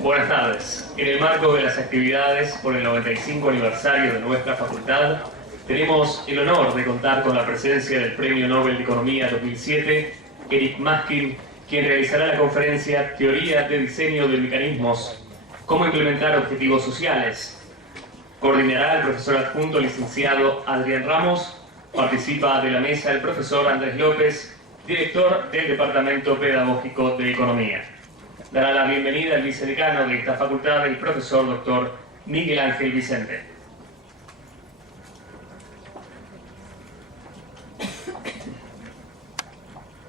Buenas tardes. En el marco de las actividades por el 95 aniversario de nuestra facultad, tenemos el honor de contar con la presencia del Premio Nobel de Economía 2007, Maskin, quien realizará la conferencia Teoría de Diseño de Mecanismos, cómo implementar objetivos sociales. Coordinará el profesor adjunto licenciado Adrian Ramos. Participa de la mesa el profesor Andrés López, director del Departamento Pedagógico de Economía. Dará la bienvenida al vicedecano de esta facultad, el profesor doctor Miguel Ángel Vicente.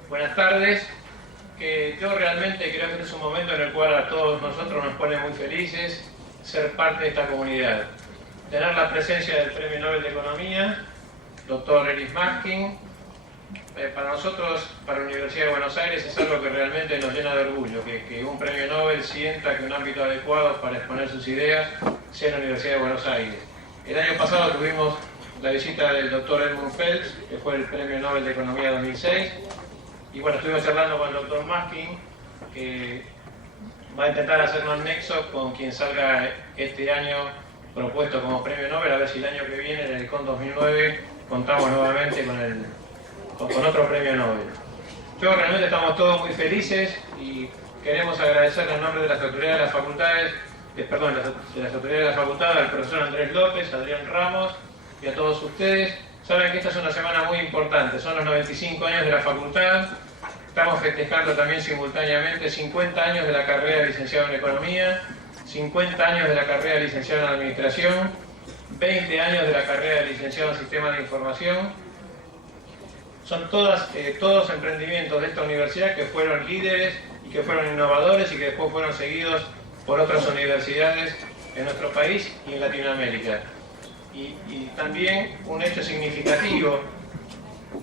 Buenas tardes. Yo realmente creo que es un momento en el cual a todos nosotros nos pone muy felices ser parte de esta comunidad. Tener la presencia del Premio Nobel de Economía, doctor Maskin, para nosotros, para la Universidad de Buenos Aires, es algo que realmente nos llena de orgullo, que un premio Nobel sienta que un ámbito adecuado para exponer sus ideas sea la Universidad de Buenos Aires. El año pasado tuvimos la visita del doctor Phelps, que fue el Premio Nobel de Economía 2006, y bueno, estuvimos charlando con el doctor Maskin, que va a intentar hacernos nexo con quien salga este año propuesto como Premio Nobel, a ver si el año que viene, en el CON 2009, contamos nuevamente con otro Premio Nobel. Yo realmente estamos todos muy felices y queremos agradecer en nombre de las autoridades de las facultades, de las autoridades de la facultad, al profesor Andrés López, Adrian Ramos y a todos ustedes. Saben que esta es una semana muy importante, son los 95 años de la facultad. Estamos festejando también simultáneamente 50 años de la carrera de licenciado en Economía, 50 años de la carrera de licenciado en Administración, 20 años de la carrera de licenciado en Sistemas de Información. Son todos emprendimientos de esta universidad que fueron líderes y que fueron innovadores y que después fueron seguidos por otras universidades en nuestro país y en Latinoamérica. Y también un hecho significativo,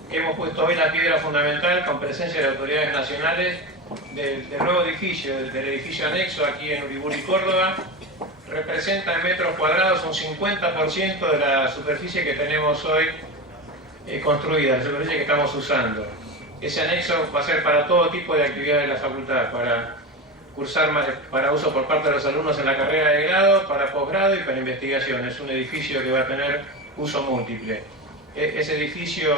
que hemos puesto hoy la piedra fundamental con presencia de autoridades nacionales del nuevo edificio, del edificio anexo aquí en Uriburu, Córdoba. Representa en metros cuadrados un 50% de la superficie que tenemos hoy construida, la superficie que estamos usando. Ese anexo va a ser para todo tipo de actividades de la facultad, para uso por parte de los alumnos en la carrera de grado, para posgrado y para investigación. Es un edificio que va a tener uso múltiple. Ese edificio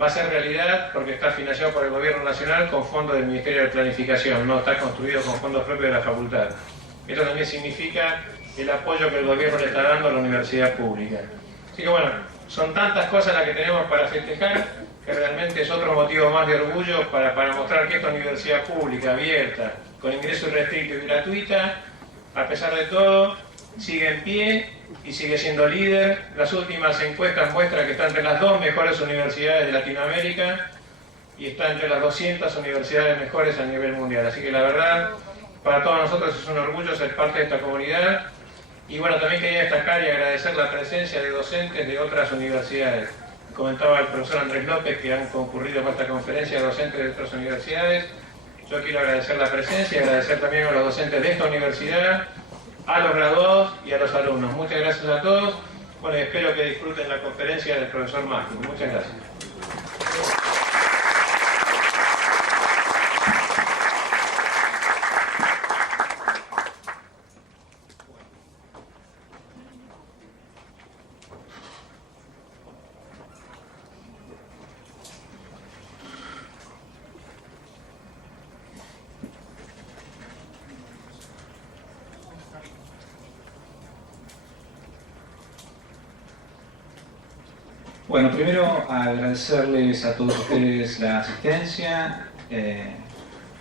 va a ser realidad porque está financiado por el Gobierno Nacional con fondos del Ministerio de Planificación, no está construido con fondos propios de la facultad. Esto también significa el apoyo que el Gobierno le está dando a la universidad pública. Así que bueno, son tantas cosas las que tenemos para festejar que realmente es otro motivo más de orgullo para mostrar que esta universidad pública, abierta, con ingreso irrestricto y gratuita, a pesar de todo, sigue en pie y sigue siendo líder. Las últimas encuestas muestran que está entre las 2 mejores universidades de Latinoamérica y está entre las 200 universidades mejores a nivel mundial. Así que la verdad, para todos nosotros es un orgullo ser parte de esta comunidad. Y bueno, también quería destacar y agradecer la presencia de docentes de otras universidades. Comentaba el profesor Andrés López que han concurrido a esta conferencia docentes de otras universidades. Yo quiero agradecer la presencia y agradecer también a los docentes de esta universidad, a los graduados y a los alumnos. Muchas gracias a todos. Bueno, espero que disfruten la conferencia del profesor Makin. Muchas gracias. Bueno, primero agradecerles a todos ustedes la asistencia.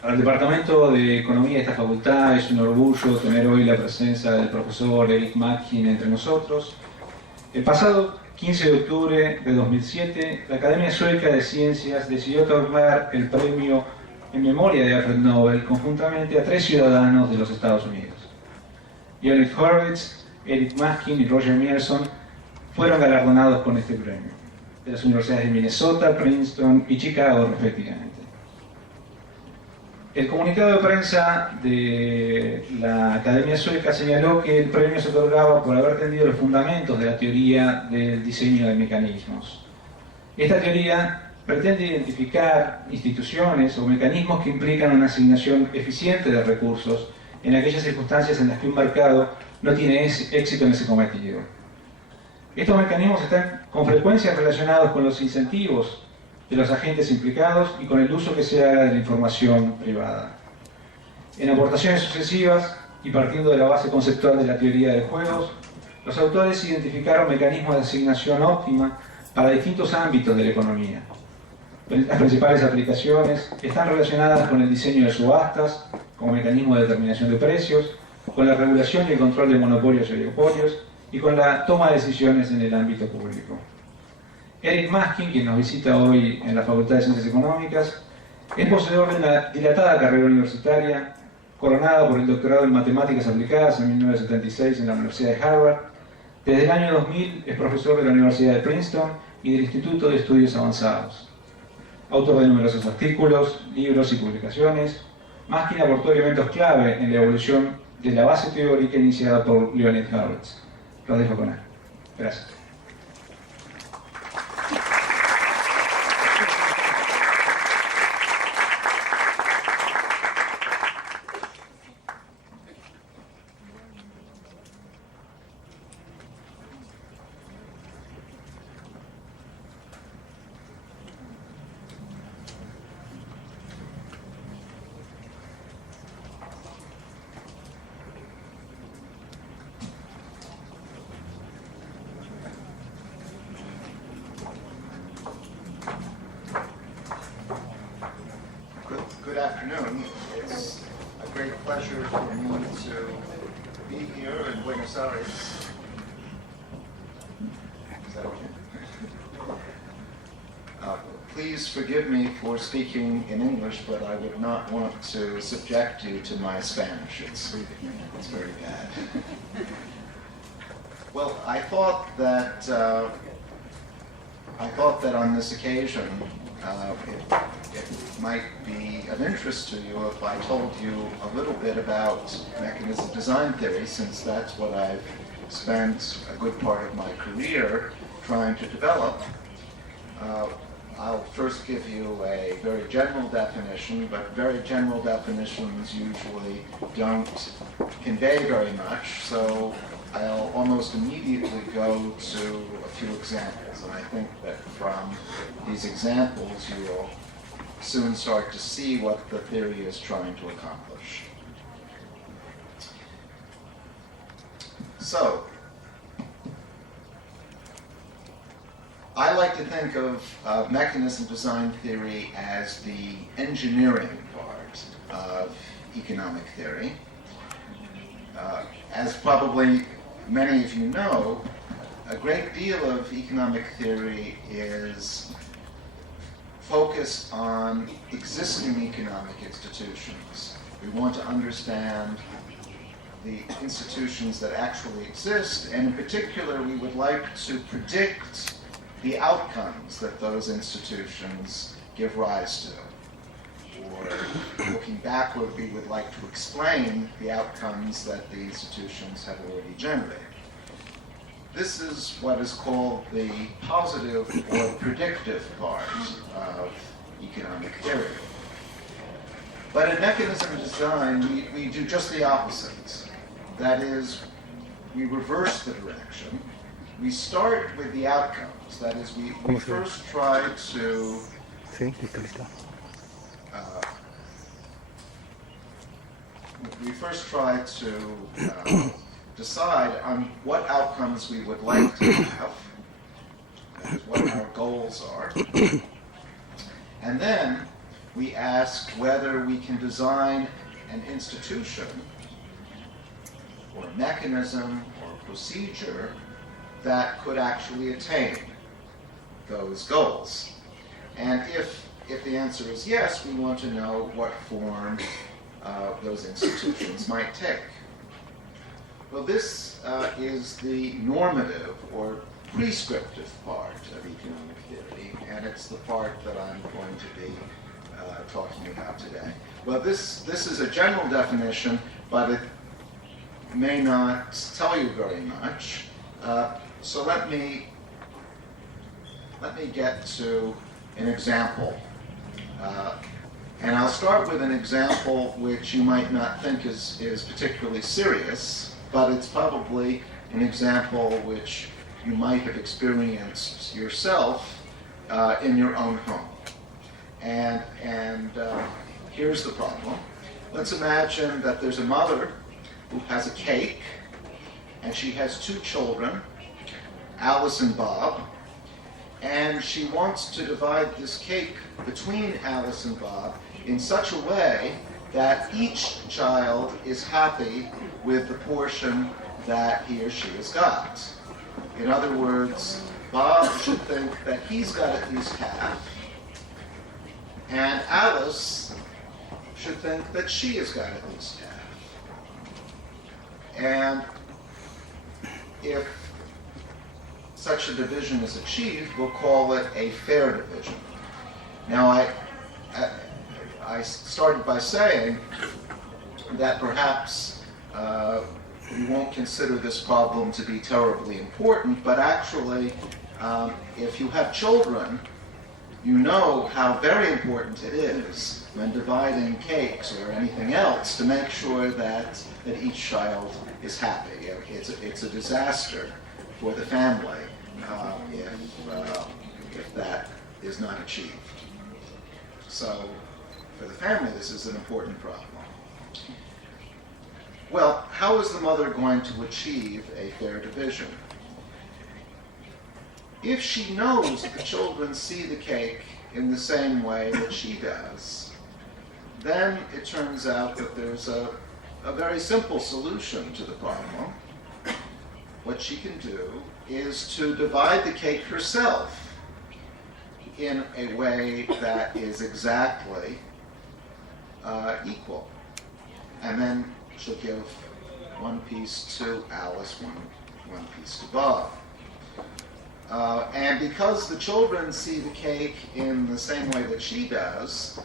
Al Departamento de Economía de esta facultad es un orgullo tener hoy la presencia del profesor Makin entre nosotros. El pasado 15 de octubre de 2007, la Academia Sueca de Ciencias decidió otorgar el premio en memoria de Alfred Nobel conjuntamente a 3 ciudadanos de los Estados Unidos. Jonathan Horowitz, Maskin y Roger Mierson fueron galardonados con este premio, de las universidades de Minnesota, Princeton y Chicago respectivamente. El comunicado de prensa de la Academia Sueca señaló que el premio se otorgaba por haber tendido los fundamentos de la teoría del diseño de mecanismos. Esta teoría pretende identificar instituciones o mecanismos que implican una asignación eficiente de recursos en aquellas circunstancias en las que un mercado no tiene éxito en ese cometido. Estos mecanismos están con frecuencia relacionados con los incentivos de los agentes implicados y con el uso que se haga de la información privada. En aportaciones sucesivas, y partiendo de la base conceptual de la teoría de juegos, los autores identificaron mecanismos de asignación óptima para distintos ámbitos de la economía. Las principales aplicaciones están relacionadas con el diseño de subastas, como mecanismo de determinación de precios, con la regulación y el control de monopolios y oligopolios, y con la toma de decisiones en el ámbito público. Maskin, quien nos visita hoy en la Facultad de Ciencias Económicas, es poseedor de una dilatada carrera universitaria, coronada por el doctorado en Matemáticas Aplicadas en 1976 en la Universidad de Harvard. Desde el año 2000 es profesor de la Universidad de Princeton y del Instituto de Estudios Avanzados. Autor de numerosos artículos, libros y publicaciones, Maskin aportó elementos clave en la evolución de la base teórica iniciada por Leonid Horowitz. Los dejo con él. Gracias. Good afternoon. It's a great pleasure for me to be here in Buenos Aires. Is that okay? Please forgive me for speaking in English, but I would not want to subject you to my Spanish. It's very bad. Well, I thought that on this occasion it might be of interest to you if I told you a little bit about mechanism design theory, since that's what I've spent a good part of my career trying to develop. I'll first give you a very general definition, but very general definitions usually don't convey very much, so I'll almost immediately go to a few examples, and I think that from these examples you will soon start to see what the theory is trying to accomplish. So, I like to think of mechanism design theory as the engineering part of economic theory. As probably many of you know, a great deal of economic theory is focused on existing economic institutions. We want to understand the institutions that actually exist, and in particular, we would like to predict the outcomes that those institutions give rise to. Or looking backward, we would like to explain the outcomes that the institutions have already generated. This is what is called the positive or predictive part of economic theory. But in mechanism design, we do just the opposite. That is, we reverse the direction. We start with the outcomes. That is, we first try to decide on what outcomes we would like to have, that is, what our goals are. And then we ask whether we can design an institution or a mechanism or a procedure that could actually attain those goals. And if the answer is yes, we want to know what form those institutions might take. Well, this is the normative or prescriptive part of economic theory, and it's the part that I'm going to be talking about today. Well, this is a general definition, but it may not tell you very much. So let me get to an example. And I'll start with an example which you might not think is particularly serious, but it's probably an example which you might have experienced yourself in your own home. And here's the problem. Let's imagine that there's a mother who has a cake, and she has two children, Alice and Bob, and she wants to divide this cake between Alice and Bob in such a way that each child is happy with the portion that he or she has got. In other words, Bob should think that he's got at least half, and Alice should think that she has got at least half. And if such a division is achieved, we'll call it a fair division. Now, I started by saying that perhaps we won't consider this problem to be terribly important, but actually, if you have children, you know how very important it is when dividing cakes or anything else to make sure that each child is happy. It's a disaster for the family if that is not achieved. So for the family, this is an important problem. Well, how is the mother going to achieve a fair division? If she knows that the children see the cake in the same way that she does, then it turns out that there's a very simple solution to the problem. What she can do is to divide the cake herself in a way that is exactly equal. And then she'll give one piece to Alice, one piece to Bob. And because the children see the cake in the same way that she does,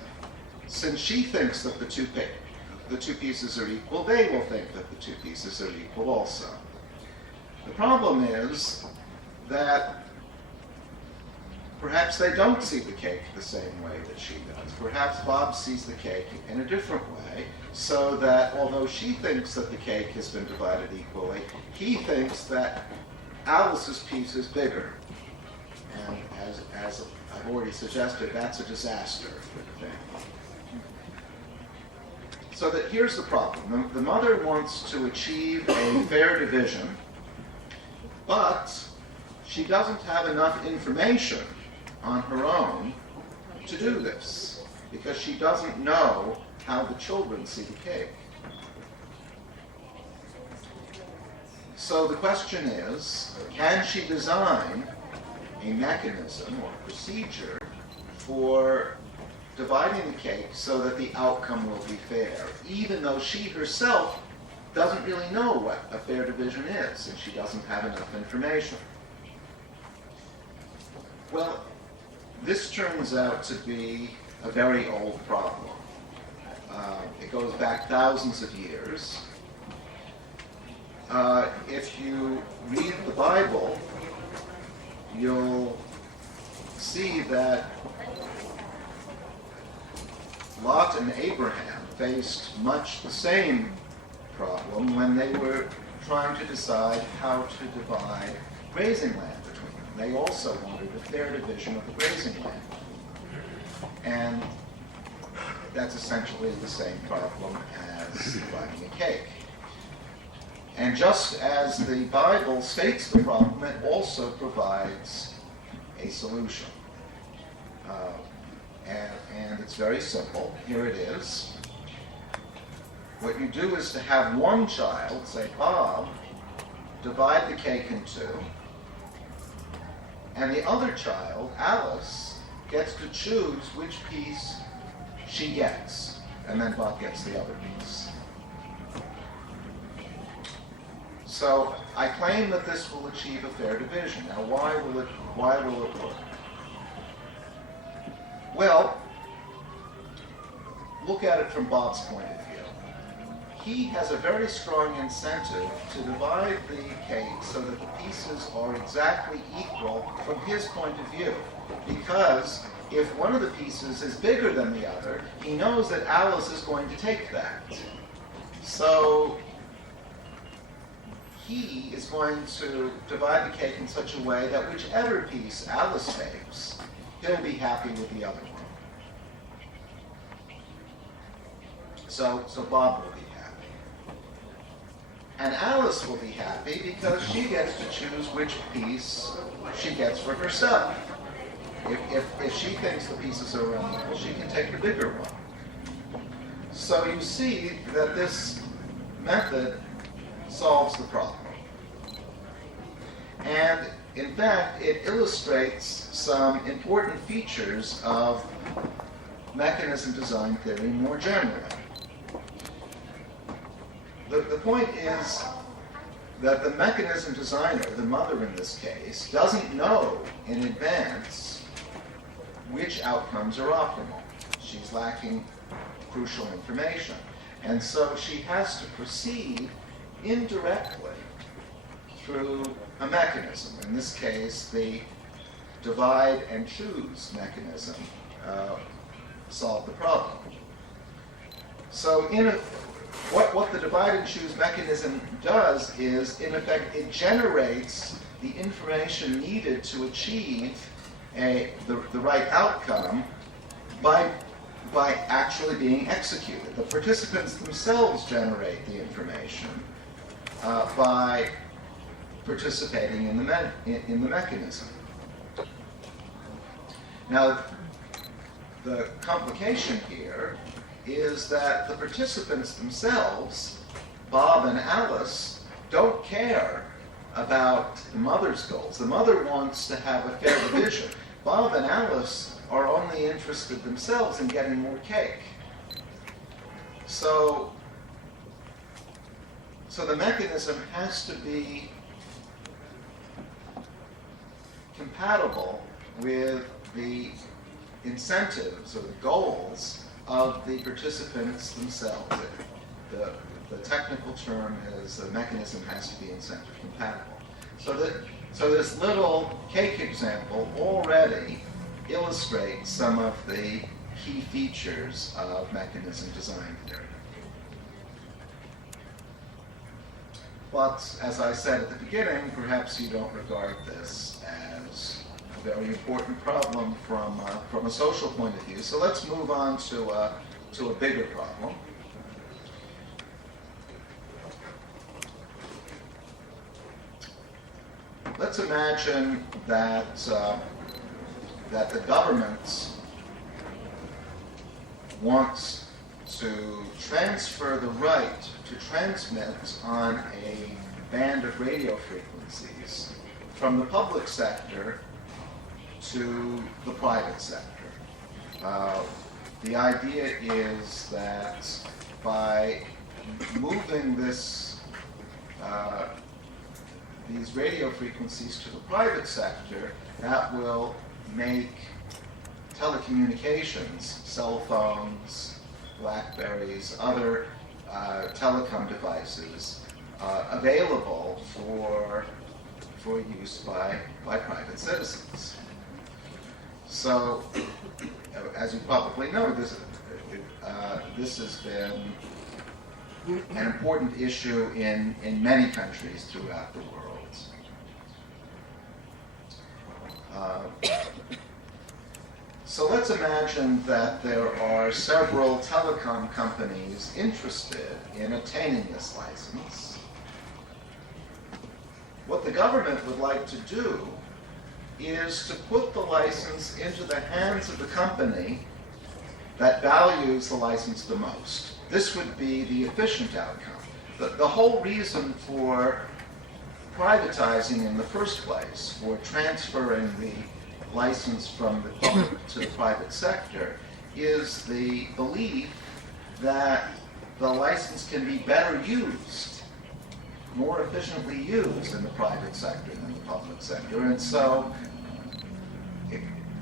since she thinks that the two pieces are equal, they will think that the two pieces are equal also. The problem is that perhaps they don't see the cake the same way that she does. Perhaps Bob sees the cake in a different way, so that although she thinks that the cake has been divided equally, he thinks that Alice's piece is bigger. And as I've already suggested, that's a disaster for the family. So that here's the problem. The mother wants to achieve a fair division, but she doesn't have enough information on her own to do this, because she doesn't know how the children see the cake. So the question is, can she design a mechanism or procedure for dividing the cake so that the outcome will be fair, even though she herself doesn't really know what a fair division is, and she doesn't have enough information? Well, this turns out to be a very old problem. It goes back thousands of years. If you read the Bible, you'll see that Lot and Abraham faced much the same problem when they were trying to decide how to divide grazing land between them. They also wanted a fair division of the grazing land. And that's essentially the same problem as dividing a cake. And just as the Bible states the problem, it also provides a solution. And it's very simple. Here it is. What you do is to have one child, say Bob, divide the cake in two, and the other child, Alice, gets to choose which piece she gets, and then Bob gets the other piece. So I claim that this will achieve a fair division. Now, why will it work? Well, look at it from Bob's point of view. He has a very strong incentive to divide the cake so that the pieces are exactly equal from his point of view, because if one of the pieces is bigger than the other, he knows that Alice is going to take that. So he is going to divide the cake in such a way that whichever piece Alice takes, he'll be happy with the other one. So Bob will be happy. And Alice will be happy because she gets to choose which piece she gets for herself. If she thinks the pieces are unequal, she can take the bigger one. So you see that this method solves the problem. And in fact, it illustrates some important features of mechanism design theory more generally. The point is that the mechanism designer, the mother in this case, doesn't know in advance which outcomes are optimal. She's lacking crucial information. And so she has to proceed indirectly through a mechanism. In this case, the divide and choose mechanism solved the problem. So what the divide and choose mechanism does is, in effect, it generates the information needed to achieve the right outcome by actually being executed. The participants themselves generate the information by participating in the mechanism. Now, the complication here is that the participants themselves, Bob and Alice, don't care about the mother's goals. The mother wants to have a fair division. Bob and Alice are only interested themselves in getting more cake. So the mechanism has to be compatible with the incentives or the goals of the participants themselves. The technical term is the mechanism has to be incentive compatible. So this little cake example already illustrates some of the key features of mechanism design theory. But as I said at the beginning, perhaps you don't regard this as a very important problem from a social point of view. So let's move on to a bigger problem. Let's imagine that the government wants to transfer the right to transmit on a band of radio frequencies from the public sector to the private sector. The idea is that by moving these radio frequencies to the private sector, that will make telecommunications, cell phones, Blackberries, other telecom devices available for use by private citizens. So, as you probably know, this has been an important issue in many countries throughout the world. So let's imagine that there are several telecom companies interested in obtaining this license. What the government would like to do is to put the license into the hands of the company that values the license the most. This would be the efficient outcome. The whole reason for privatizing in the first place, for transferring the license from the public to the private sector, is the belief that the license can be better used, more efficiently used in the private sector than the public sector. And so,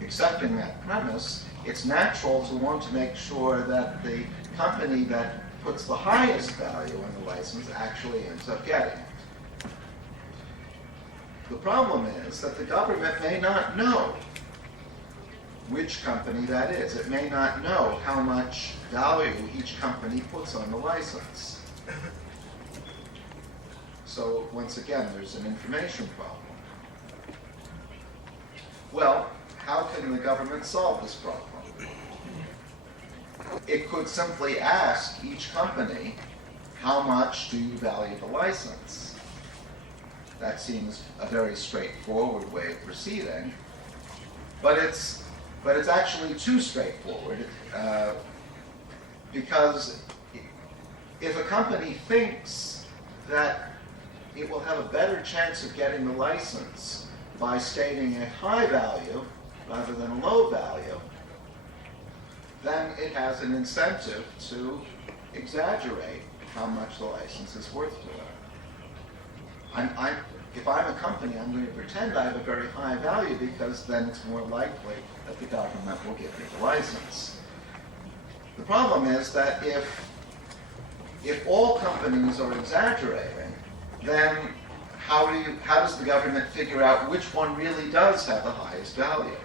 accepting that premise, it's natural to want to make sure that the company that puts the highest value on the license actually ends up getting it. The problem is that the government may not know which company that is. It may not know how much value each company puts on the license. So once again, there's an information problem. Well, how can the government solve this problem? It could simply ask each company, how much do you value the license? That seems a very straightforward way of proceeding, but it's actually too straightforward, because if a company thinks that it will have a better chance of getting the license by stating a high value rather than a low value, then it has an incentive to exaggerate how much the license is worth to it. If I'm a company, I'm going to pretend I have a very high value, because then it's more likely that the government will give me the license. The problem is that if all companies are exaggerating, then how does the government figure out which one really does have the highest value?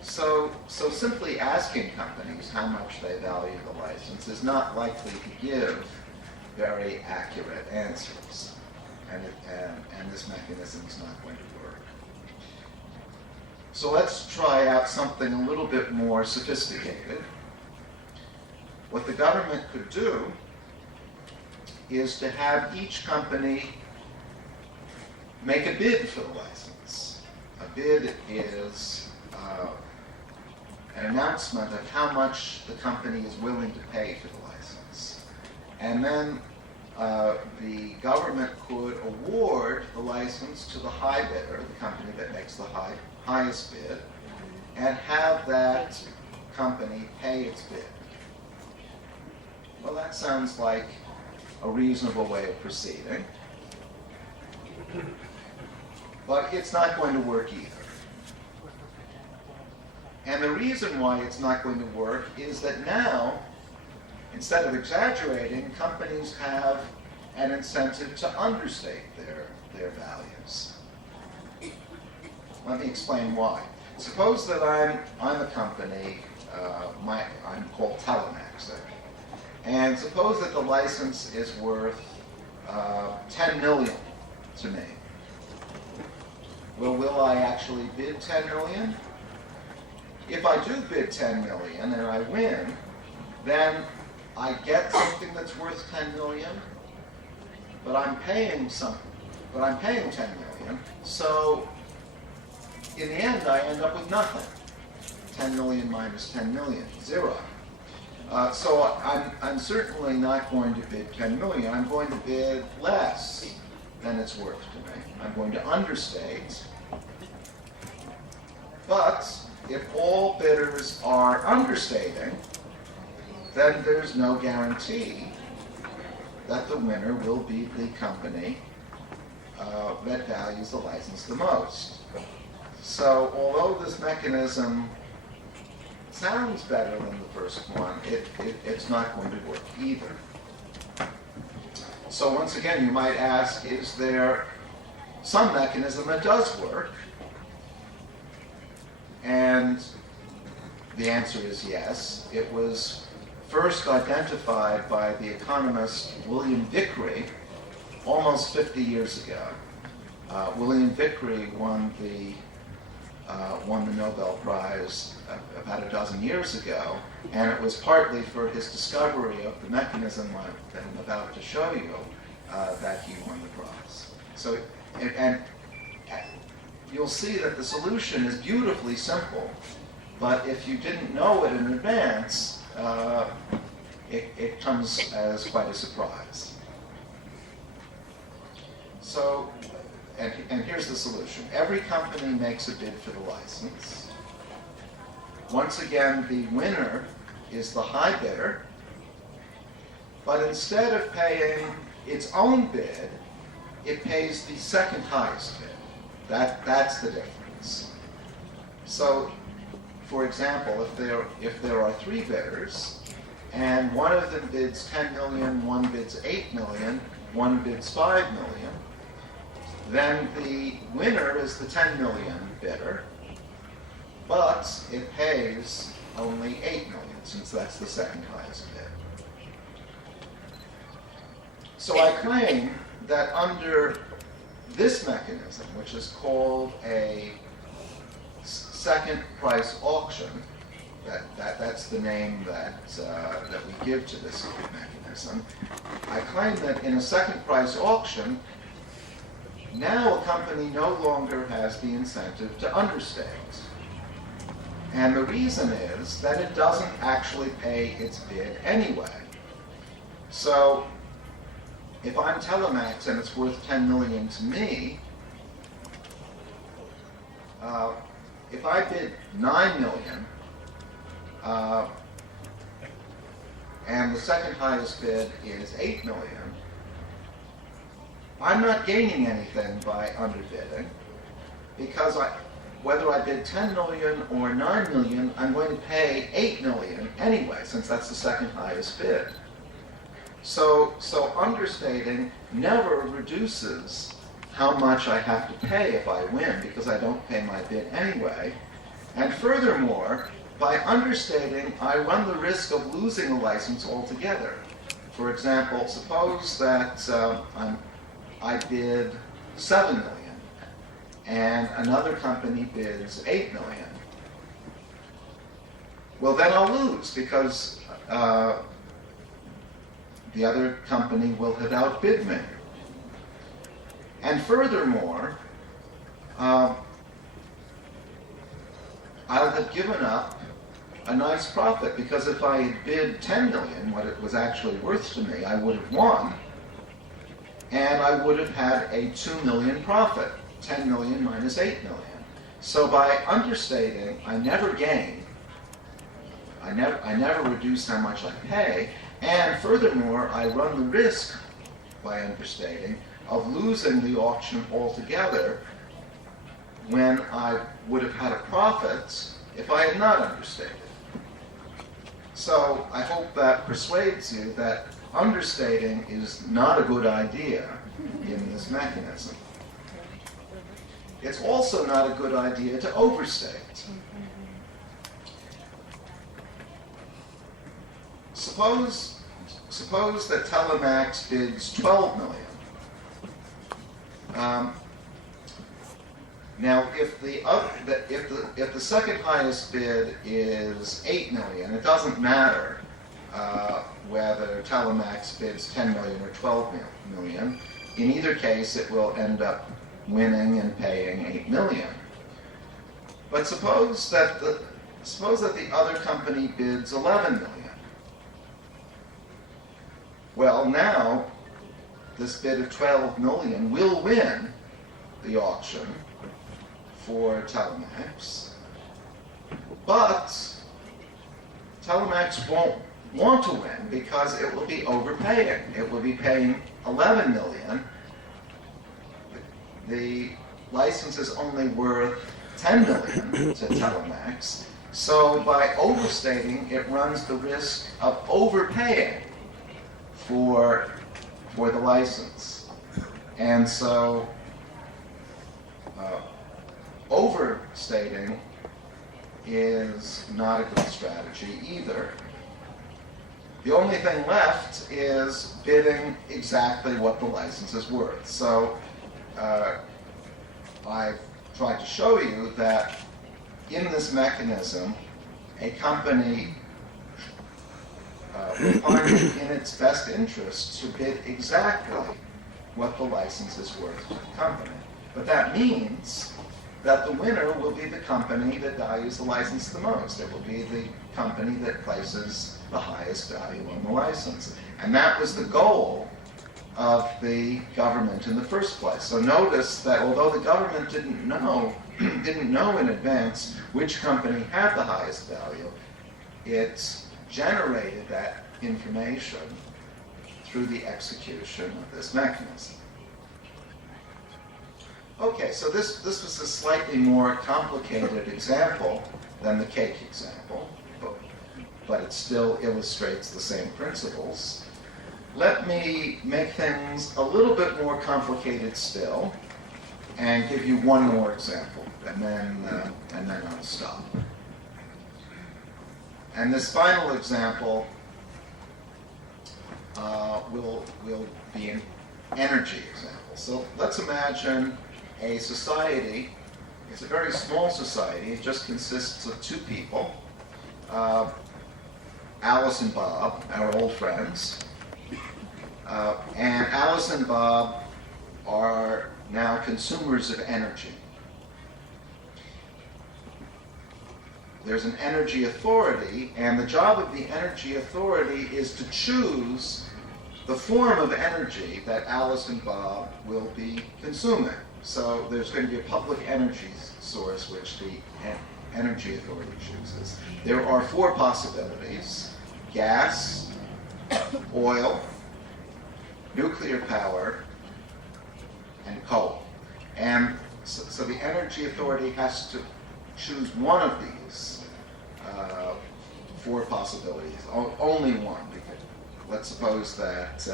So simply asking companies how much they value the license is not likely to give very accurate answers, and this mechanism is not going to work. So let's try out something a little bit more sophisticated. What the government could do is to have each company make a bid for the license. A bid is an announcement of how much the company is willing to pay for the license. And then the government could award the license to the high bidder, the company that makes the highest bid, and have that company pay its bid. Well, that sounds like a reasonable way of proceeding, but it's not going to work either. And the reason why it's not going to work is that now, instead of exaggerating, companies have an incentive to understate their values. Let me explain why. Suppose that I'm a company, I'm called Telemax, and suppose that the license is worth 10 million to me. Well, will I actually bid 10 million? If I do bid 10 million and I win, then I get something that's worth 10 million, but I'm paying 10 million. So in the end, I end up with nothing. 10 million minus 10 million, 0. So I'm certainly not going to bid 10 million. I'm going to bid less than it's worth to me. I'm going to understate. But if all bidders are understating, then there's no guarantee that the winner will be the company that values the license the most. So although this mechanism sounds better than the first one, it's not going to work either. So once again, you might ask, is there some mechanism that does work? And the answer is yes. It was first identified by the economist William Vickrey almost 50 years ago. William Vickrey won the Nobel Prize about a dozen years ago, and it was partly for his discovery of the mechanism that I'm about to show you that he won the prize. So, and you'll see that the solution is beautifully simple, but if you didn't know it in advance, it comes as quite a surprise. So, and here's the solution. Every company makes a bid for the license. Once again, the winner is the high bidder, but instead of paying its own bid, it pays the second highest bid. That's the difference. So, for example, if there are 3 bidders, and one of them bids 10 million, one bids 8 million, one bids 5 million, then the winner is the 10 million bidder, but it pays only 8 million, since that's the second highest bid. So I claim that under this mechanism, which is called a second price auction, that's the name that we give to this mechanism, I claim that in a second price auction, now a company no longer has the incentive to understate. And the reason is that it doesn't actually pay its bid anyway. So if I'm Telemax and it's worth 10 million to me, if I bid 9 million, and the second highest bid is 8 million, I'm not gaining anything by underbidding, because whether I bid 10 million or 9 million, I'm going to pay 8 million anyway, since that's the second highest bid. So understating never reduces how much I have to pay if I win, because I don't pay my bid anyway. And furthermore, by understating, I run the risk of losing a license altogether. For example, suppose that I bid 7 million, and another company bids 8 million. Well, then I'll lose, because the other company will have outbid me. And furthermore, I'll have given up a nice profit, because if I had bid 10 million, what it was actually worth to me, I would have won, and I would have had a 2 million profit, 10 million minus 8 million. So by understating, I never gain. I never reduce how much I pay, and furthermore, I run the risk, by understating, of losing the auction altogether when I would have had a profit if I had not understated. So I hope that persuades you that understating is not a good idea in this mechanism. It's also not a good idea to overstate. Suppose that Telemax bids 12 million. Now, if the second highest bid is 8 million, it doesn't matter whether Telemax bids 10 million or 12 million. In either case, it will end up winning and paying 8 million. But suppose that the other company bids 11 million. Well, now this bid of 12 million will win the auction for Telemax, but Telemax won't want to win because it will be overpaying. It will be paying 11 million. The license is only worth 10 million to Telemax. So by overstating, it runs the risk of overpaying for the license. And so overstating is not a good strategy either. The only thing left is bidding exactly what the license is worth. So I've tried to show you that in this mechanism, a company will find it in its best interest to bid exactly what the license is worth to the company. But that means that the winner will be the company that values the license the most. It will be the company that places the highest value on the license. And that was the goal of the government in the first place. So notice that although the government didn't know in advance which company had the highest value, it generated that information through the execution of this mechanism. Okay, so this was a slightly more complicated example than the cake example, but it still illustrates the same principles. Let me make things a little bit more complicated still and give you one more example, and then I'll stop. And this final example will be an energy example. So let's imagine a society. It's a very small society. It just consists of two people, Alice and Bob, our old friends. And Alice and Bob are now consumers of energy. There's an energy authority, and the job of the energy authority is to choose the form of energy that Alice and Bob will be consuming. So there's going to be a public energy source which the energy authority chooses. There are four possibilities: gas, oil, nuclear power, and coal. And so the energy authority has to choose one of these four possibilities, only one. Because let's suppose that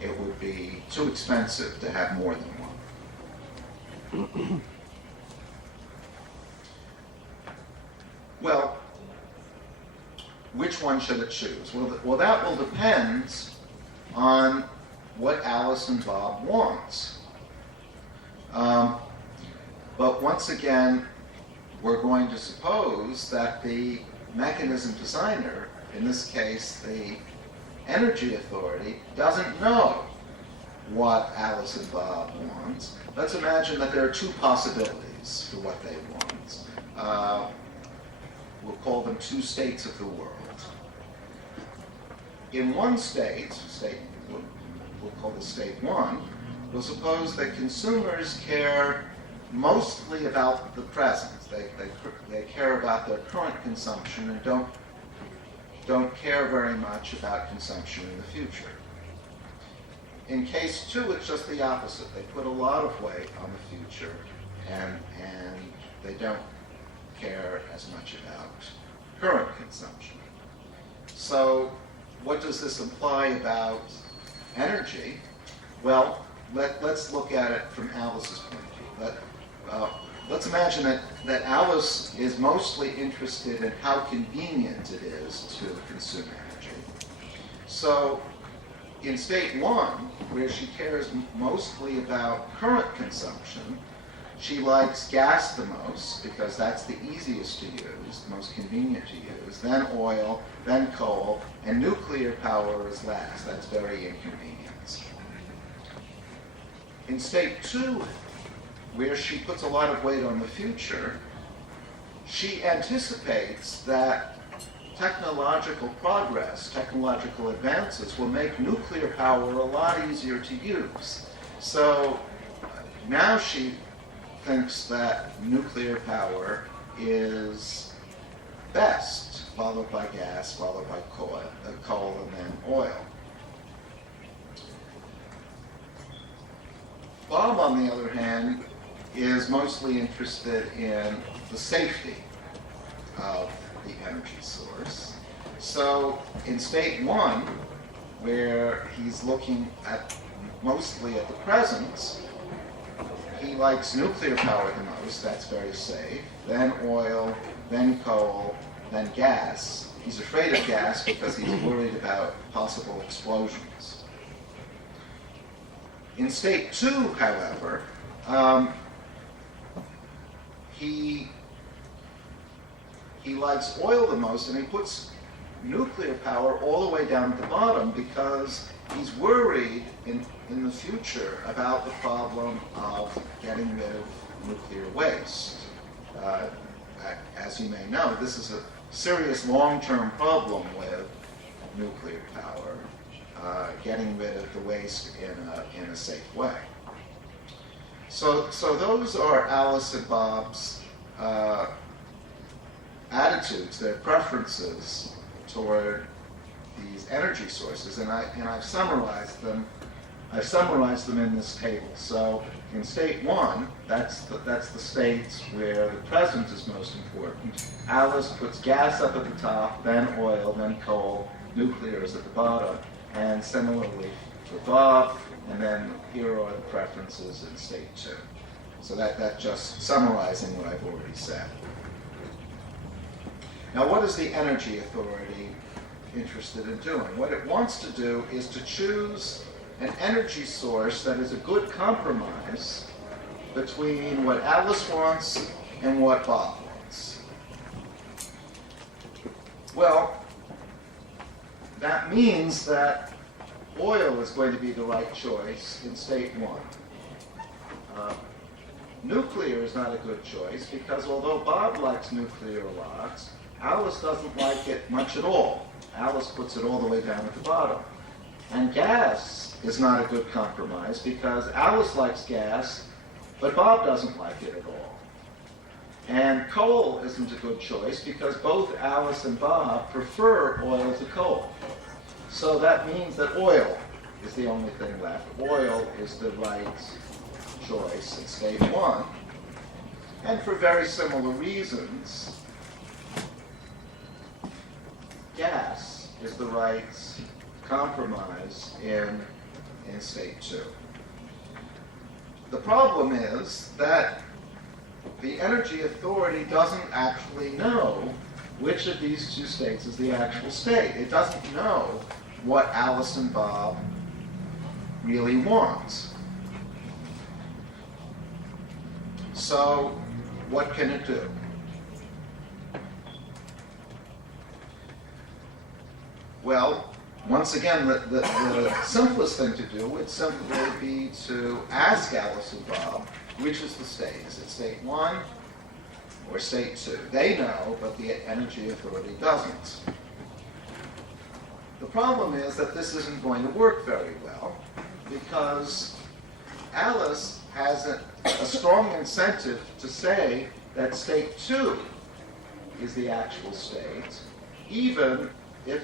it would be too expensive to have more than one. Well, which one should it choose? Well, that will depend on what Alice and Bob want. But once again, we're going to suppose that the mechanism designer, in this case the energy authority, doesn't know what Alice and Bob want. Let's imagine that there are two possibilities for what they want. We'll call them two states of the world. In one state, we'll call this state one, we'll suppose that consumers care mostly about the present. They care about their current consumption and don't care very much about consumption in the future. In case two, it's just the opposite. They put a lot of weight on the future and they don't care as much about current consumption. So what does this imply about energy? Well, let's look at it from Alice's point of view. Let's imagine that Alice is mostly interested in how convenient it is to consume energy. So in state one, where she cares mostly about current consumption, she likes gas the most because that's the easiest to use, the most convenient to use, then oil, then coal, and nuclear power is last. That's very inconvenient. In state two, where she puts a lot of weight on the future, she anticipates that technological progress, technological advances will make nuclear power a lot easier to use. So now she thinks that nuclear power is best, followed by gas, followed by coal, and then oil. Bob, on the other hand, is mostly interested in the safety of the energy source. So in state one, where he's looking mostly at the present, he likes nuclear power the most. That's very safe. Then oil, then coal, then gas. He's afraid of gas because he's worried about possible explosions. In state two, however, he likes oil the most, and he puts nuclear power all the way down at the bottom because he's worried in the future about the problem of getting rid of nuclear waste. As you may know, this is a serious long-term problem with nuclear power, getting rid of the waste in a safe way. So those are Alice and Bob's attitudes, their preferences toward these energy sources, and I've summarized them. I've summarized them in this table. So in state one, that's the states where the present is most important. Alice puts gas up at the top, then oil, then coal. Nuclear is at the bottom, and similarly for Bob. And then here are the preferences in state two. So that's just summarizing what I've already said. Now, what is the Energy Authority interested in doing? What it wants to do is to choose an energy source that is a good compromise between what Alice wants and what Bob wants. Well, that means that oil is going to be the right choice in state one. Nuclear is not a good choice because although Bob likes nuclear a lot, Alice doesn't like it much at all. Alice puts it all the way down at the bottom. And gas is not a good compromise because Alice likes gas, but Bob doesn't like it at all. And coal isn't a good choice because both Alice and Bob prefer oil to coal. So that means that oil is the only thing left. Oil is the right choice in state one. And for very similar reasons, gas is the right compromise in state two. The problem is that the Energy Authority doesn't actually know which of these two states is the actual state. It doesn't know what Alice and Bob really want. So, what can it do? Well, once again, the simplest thing to do would simply be to ask Alice and Bob, which is the state? Is it state one or state two? They know, but the Energy Authority doesn't. The problem is that this isn't going to work very well because Alice has a strong incentive to say that state two is the actual state, even if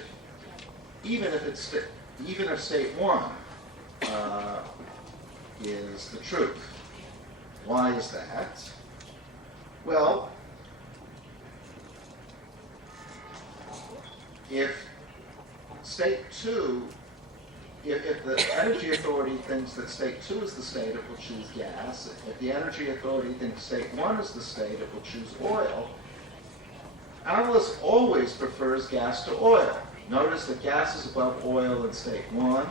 state one is the truth. Why is that? Well, if state two, if the Energy Authority thinks that state two is the state, it will choose gas. If the Energy Authority thinks state one is the state, it will choose oil. Alice always prefers gas to oil. Notice that gas is above oil in state one.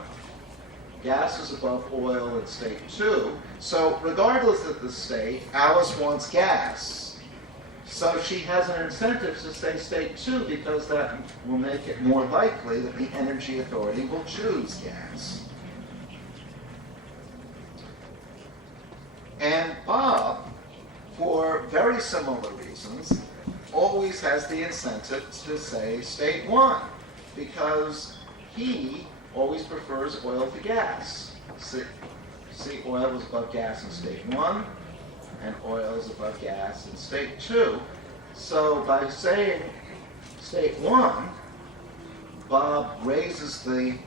Gas is above oil in state two. So regardless of the state, Alice wants gas. So she has an incentive to say state two because that will make it more likely that the Energy Authority will choose gas. And Bob, for very similar reasons, always has the incentive to say state one because he always prefers oil to gas. See, oil is above gas in state one, and oil is above gas in state two. So by saying state one, Bob raises the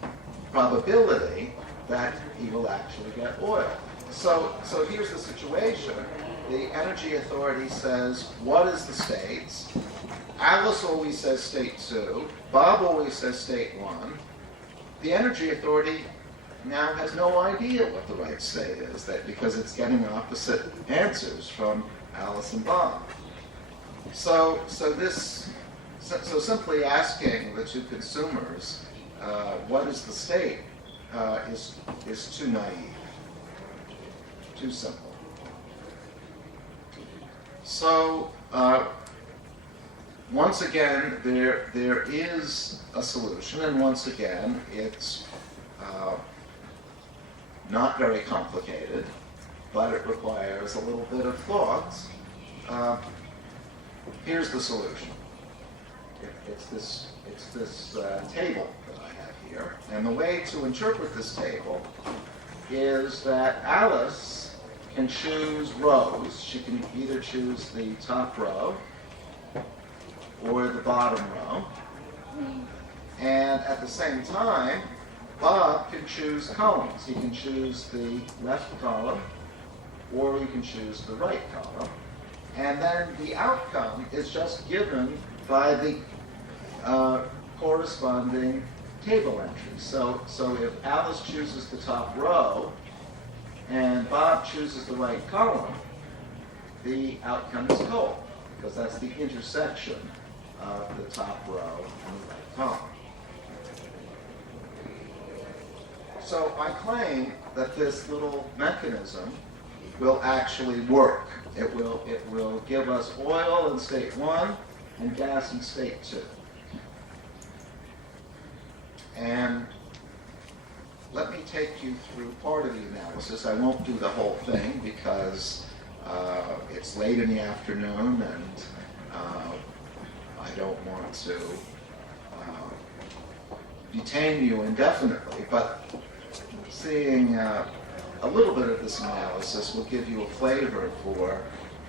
probability that he will actually get oil. So here's the situation. The Energy Authority says, what is the state? Alice always says state two. Bob always says state one. The Energy Authority now has no idea what the right state is, because it's getting opposite answers from Alice and Bob. So simply asking the two consumers what is the state is too naive, too simple. So once again, there is a solution, and once again, it's not very complicated, but it requires a little bit of thought. Here's the solution. It's this table that I have here, and the way to interpret this table is that Alice can choose rows. She can either choose the top row or the bottom row, and at the same time, Bob can choose columns. He can choose the left column, or he can choose the right column. And then the outcome is just given by the corresponding table entries. So if Alice chooses the top row, and Bob chooses the right column, the outcome is coal, because that's the intersection of the top row and the right column. So I claim that this little mechanism will actually work. It will give us oil in state 1 and gas in state 2. And let me take you through part of the analysis. I won't do the whole thing because it's late in the afternoon and I don't want to detain you indefinitely, but seeing a little bit of this analysis will give you a flavor for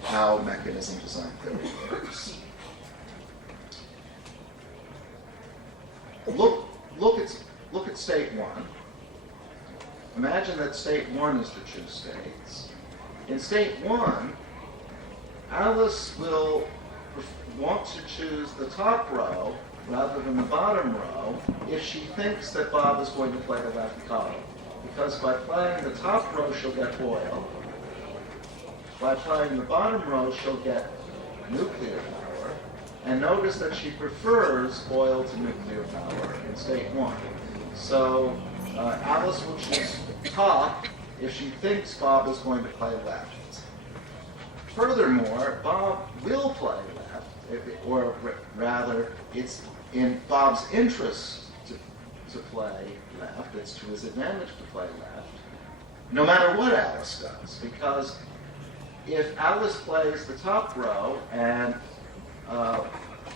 how mechanism design theory works. Look at state 1. Imagine that state 1 is the true states. In state 1, Alice will want to choose the top row rather than the bottom row if she thinks that Bob is going to play the left column. Because by playing the top row, she'll get oil. By playing the bottom row, she'll get nuclear power. And notice that she prefers oil to nuclear power in state 1. So Alice will choose top if she thinks Bob is going to play left. Furthermore, Bob will play left, or rather, it's in Bob's interest to play left. It's to his advantage to play left, no matter what Alice does. Because if Alice plays the top row and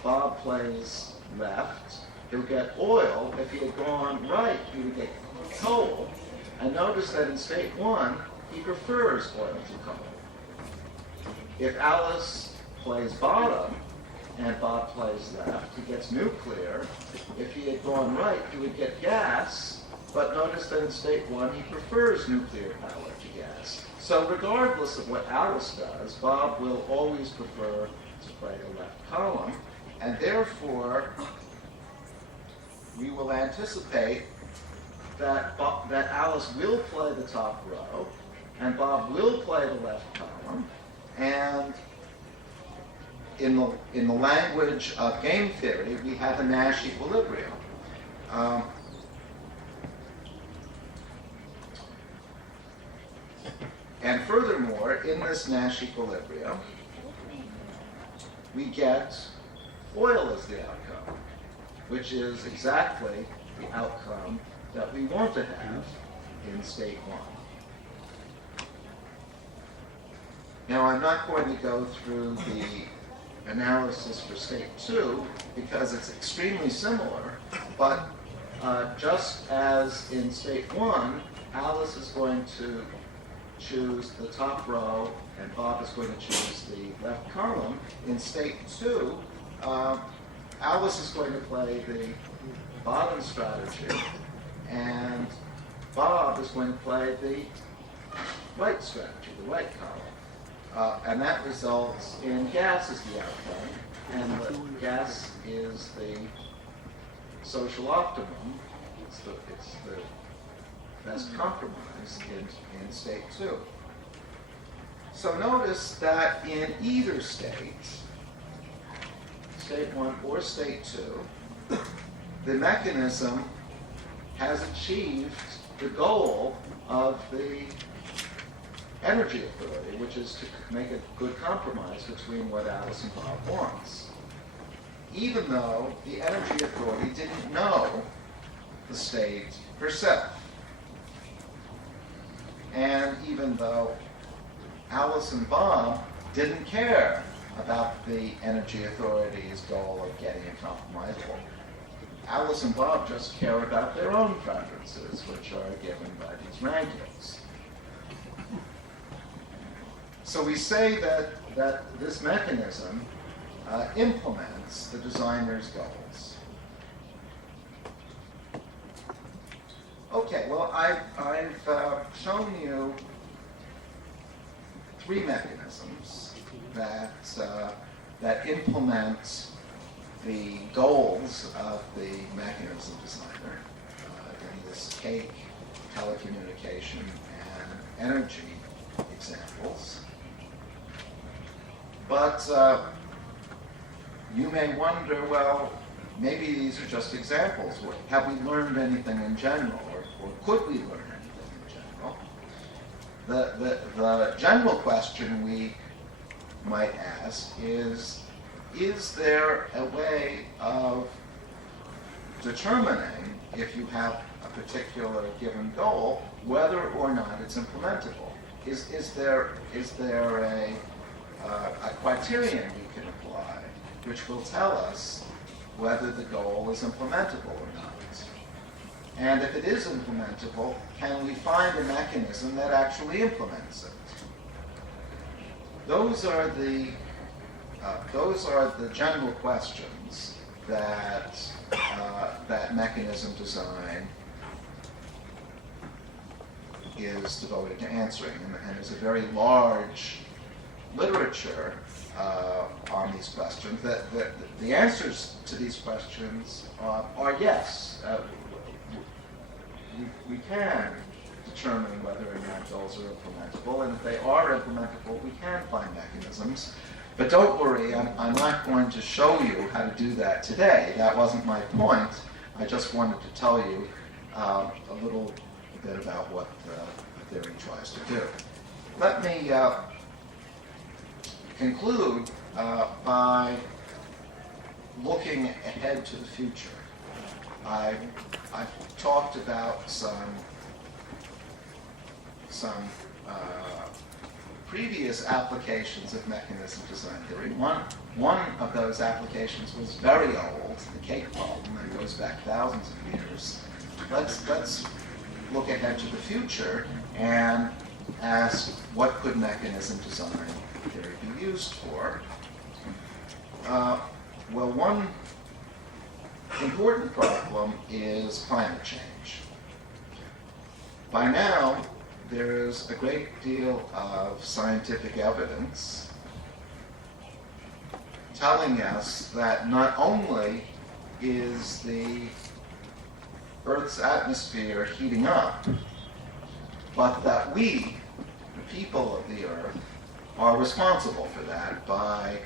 Bob plays left, he'll get oil. If he had gone right, he would get coal. And notice that in state 1, he prefers oil to coal. If Alice plays bottom and Bob plays left, he gets nuclear. If he had gone right, he would get gas. But notice that in state 1, he prefers nuclear power to gas. So regardless of what Alice does, Bob will always prefer to play the left column. And therefore, we will anticipate that Alice will play the top row, and Bob will play the left column, and in the language of game theory, we have a Nash equilibrium. And furthermore, in this Nash equilibrium, we get oil as the outcome, which is exactly the outcome that we want to have in state 1. Now, I'm not going to go through the analysis for state 2 because it's extremely similar, but just as in state 1, Alice is going to choose the top row and Bob is going to choose the left column. In state 2, Alice is going to play the bottom strategy and Bob is going to play the right strategy, the right column. And that results in gas as the outcome, and the gas is the social optimum. It's the best compromise in state 2. So notice that in either state 1 or state 2, the mechanism has achieved the goal of the energy authority, which is to make a good compromise between what Alice and Bob wants. Even though the energy authority didn't know the state herself. And even though Alice and Bob didn't care about the energy authority's goal of getting a compromise, Alice and Bob just care about their own preferences, which are given by these rankings. So we say that this mechanism implements the designer's goals. Okay, well, I've shown you 3 mechanisms that implement the goals of the mechanism designer in this cake, telecommunication, and energy examples. But you may wonder, well, maybe these are just examples. Have we learned anything in general, or could we learn anything in general? The general question we might ask is there a way of determining, if you have a particular given goal, whether or not it's implementable? Is there a criterion we can apply which will tell us whether the goal is implementable or not? And if it is implementable, can we find a mechanism that actually implements it? Those are the general questions that mechanism design is devoted to answering, and there's a very large literature on these questions. The answers to these questions are yes. We can determine whether or not goals are implementable, and if they are implementable, we can find mechanisms. But don't worry, I'm not going to show you how to do that today. That wasn't my point. I just wanted to tell you a little bit about what the theory tries to do. Let me conclude by looking ahead to the future. I've talked about some previous applications of mechanism design theory. One of those applications was very old, the cake problem, that goes back thousands of years. Let's look ahead to the future and ask, what could mechanism design theory be used for? Well, one important problem is climate change. By now, there's a great deal of scientific evidence telling us that not only is the Earth's atmosphere heating up, but that we, the people of the Earth, are responsible for that by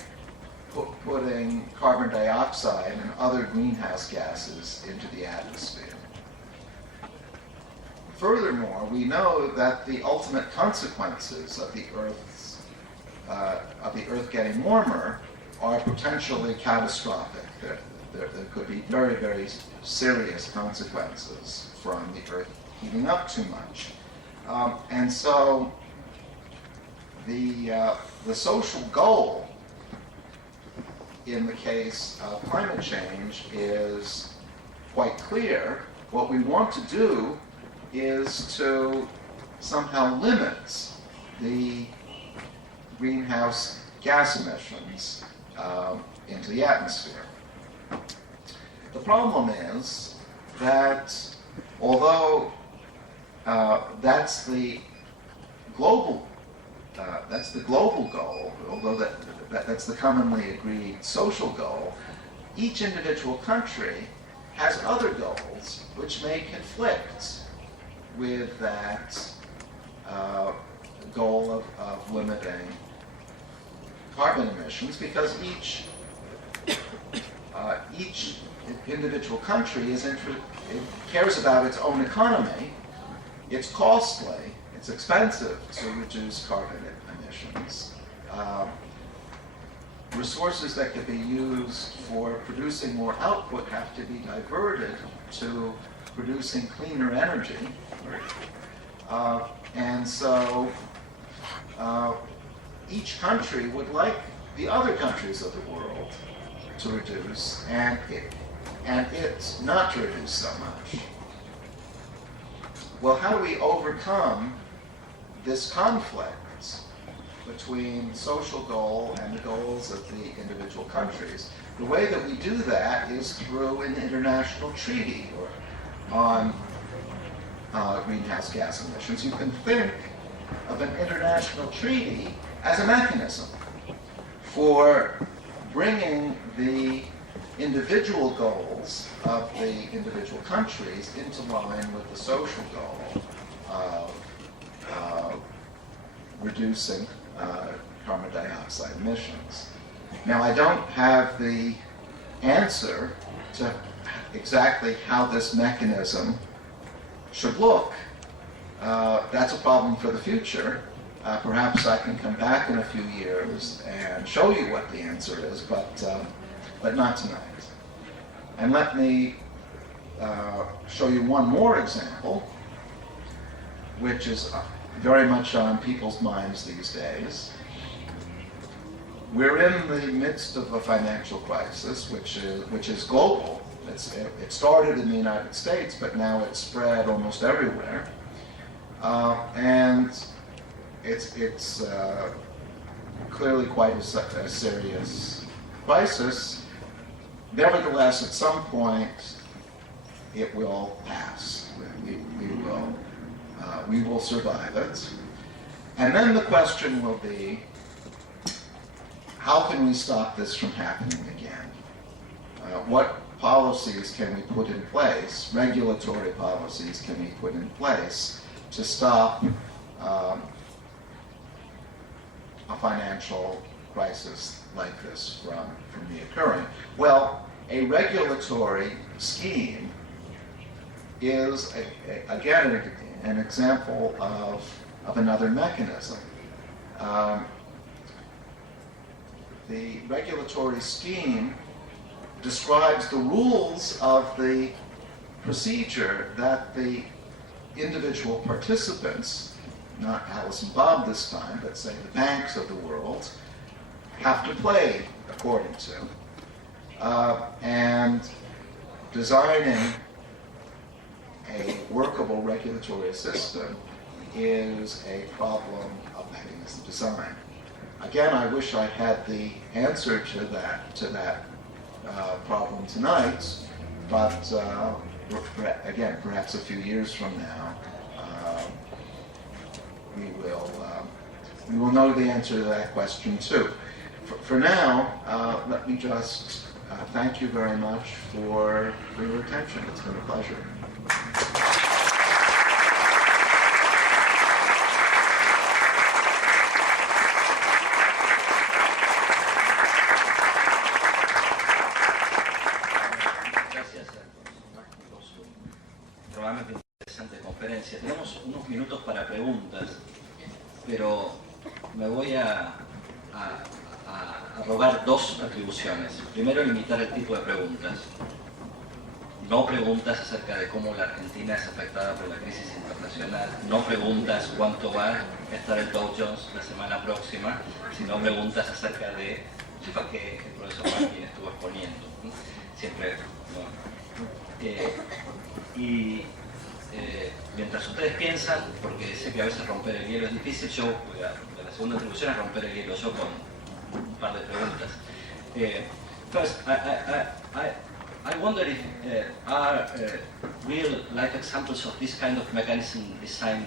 putting carbon dioxide and other greenhouse gases into the atmosphere. Furthermore, we know that the ultimate consequences of the Earth getting warmer are potentially catastrophic. There could be very, very serious consequences from the Earth heating up too much. And so the social goal in the case of climate change is quite clear. What we want to do is to somehow limit the greenhouse gas emissions into the atmosphere. The problem is that although that's the global goal, although that's the commonly agreed social goal, each individual country has other goals which may conflict with that goal of limiting carbon emissions, because each individual country cares about its own economy. It's costly, it's expensive to reduce carbon emissions. Resources that could be used for producing more output have to be diverted to producing cleaner energy. And so each country would like the other countries of the world to reduce, and it not to reduce so much. Well, how do we overcome this conflict between social goal and the goals of the individual countries? The way that we do that is through an international treaty on greenhouse gas emissions. You can think of an international treaty as a mechanism for bringing the individual goals of the individual countries into line with the social goal of reducing carbon dioxide dioxide emissions. Now, I don't have the answer to exactly how this mechanism should look. That's a problem for the future. Perhaps I can come back in a few years and show you what the answer is, but not tonight. And let me show you one more example, which is very much on people's minds these days. We're in the midst of a financial crisis, which is global. It started in the United States, but now it's spread almost everywhere. And it's clearly quite a serious crisis. Nevertheless, at some point, it will pass. We will survive it. And then the question will be, how can we stop this from happening again? What policies can we put in place, regulatory policies can we put in place to stop a financial crisis like this from reoccurring? Well, a regulatory scheme is, again, an example of another mechanism. The regulatory scheme describes the rules of the procedure that the individual participants, not Alice and Bob this time, but say the banks of the world, have to play according to. And designing a workable regulatory system is a problem of mechanism design. Again, I wish I had the answer to that problem tonight, but again, perhaps a few years from now, we will know the answer to that question too. For now, let me just thank you very much for your attention. It's been a pleasure. Tenemos unos minutos para preguntas, pero me voy a rogar dos atribuciones. Primero, limitar el tipo de preguntas. No preguntas acerca de cómo la Argentina es afectada por la crisis internacional. No preguntas cuánto va a estar el Dow Jones la semana próxima, sino preguntas acerca de lo que el profesor Makin estuvo exponiendo. Siempre, mientras ustedes piensan, porque sé que a veces romper el hielo es difícil, yo la segunda atribución es romper el hielo yo con un par de preguntas. First, I wonder if are real life examples of this kind of mechanism design,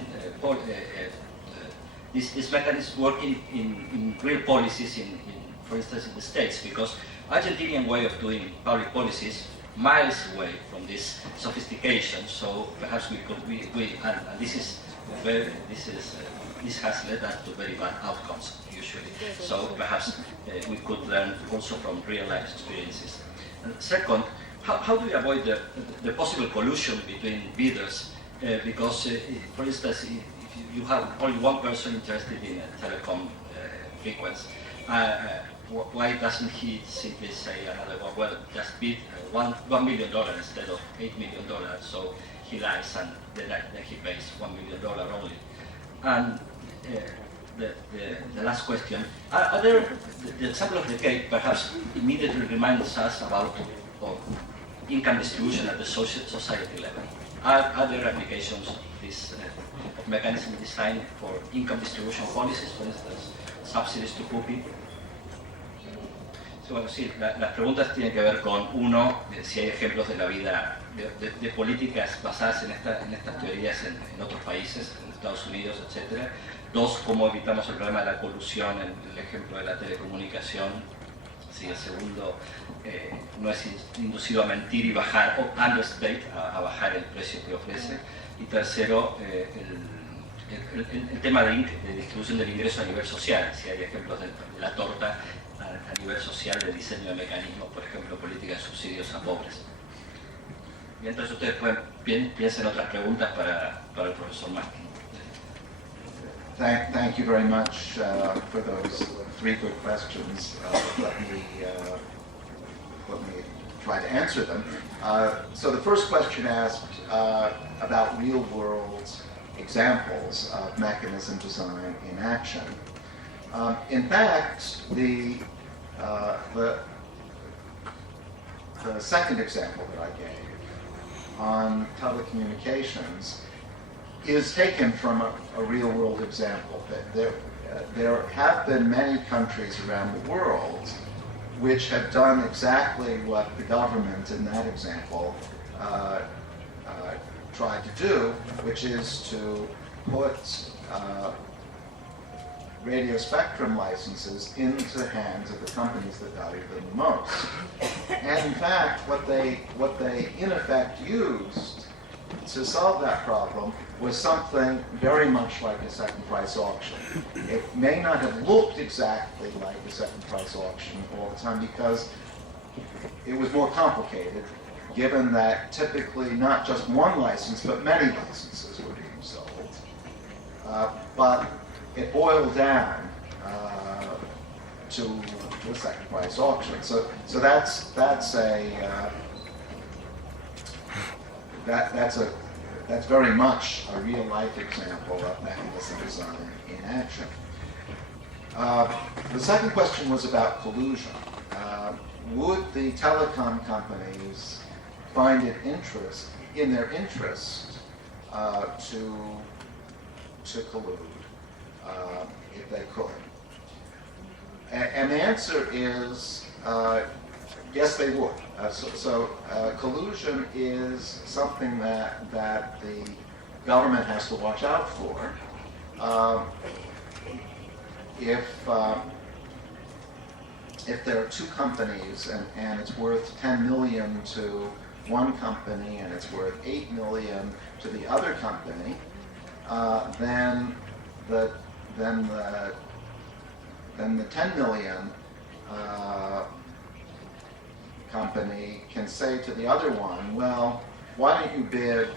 this mechanism working in real policies, for instance, in the States, because Argentinian way of doing public policies miles away from this sophistication. So perhaps we could, and this has led us to very bad outcomes usually. So perhaps we could learn also from real life experiences. And second, how do we avoid the possible collusion between bidders? Because, for instance, if you have only one person interested in a telecom frequency, why doesn't he simply say another one, well, just bid $1 million instead of $8 million, so he lies and then he pays $1 million only. And the last question, are there, the example of the cake perhaps immediately reminds us about income distribution at the society level. Are there applications of this mechanism designed for income distribution policies, for instance, subsidies to poor people? Bueno, sí, las preguntas tienen que ver con, uno, si hay ejemplos de la vida, de políticas basadas en estas teorías en otros países, en Estados Unidos, etc. Dos, cómo evitamos el problema de la colusión, en el ejemplo de la telecomunicación. Sí, el segundo, no es inducido a mentir y bajar, o understate, a bajar el precio que ofrece. Y tercero, el tema de distribución del ingreso a nivel social, si hay ejemplos de la torta a nivel social de diseño de mecanismos, por ejemplo, política de subsidios a pobres. Mientras ustedes piensen otras preguntas para el profesor Maskin. Thank you very much for those three good questions. Let me try to answer them. So the first question asked about real-world examples of mechanism design in action. In fact, the second example that I gave on telecommunications is taken from a real-world example. There have been many countries around the world which have done exactly what the government in that example tried to do, which is to put radio spectrum licenses into the hands of the companies that value them the most. And in fact, what they in effect used to solve that problem was something very much like a second price auction. It may not have looked exactly like a second price auction all the time because it was more complicated, given that typically not just one license, but many licenses were being sold. But it boiled down to a second price auction. So that's very much a real life example of mechanism design in action. The second question was about collusion. Would the telecom companies find it in their interest to collude if they could? And the answer is yes, they would. So collusion is something that the government has to watch out for. If there are two companies and it's worth 10 million to one company and it's worth 8 million to the other company, then the 10 million company can say to the other one, well, why don't you bid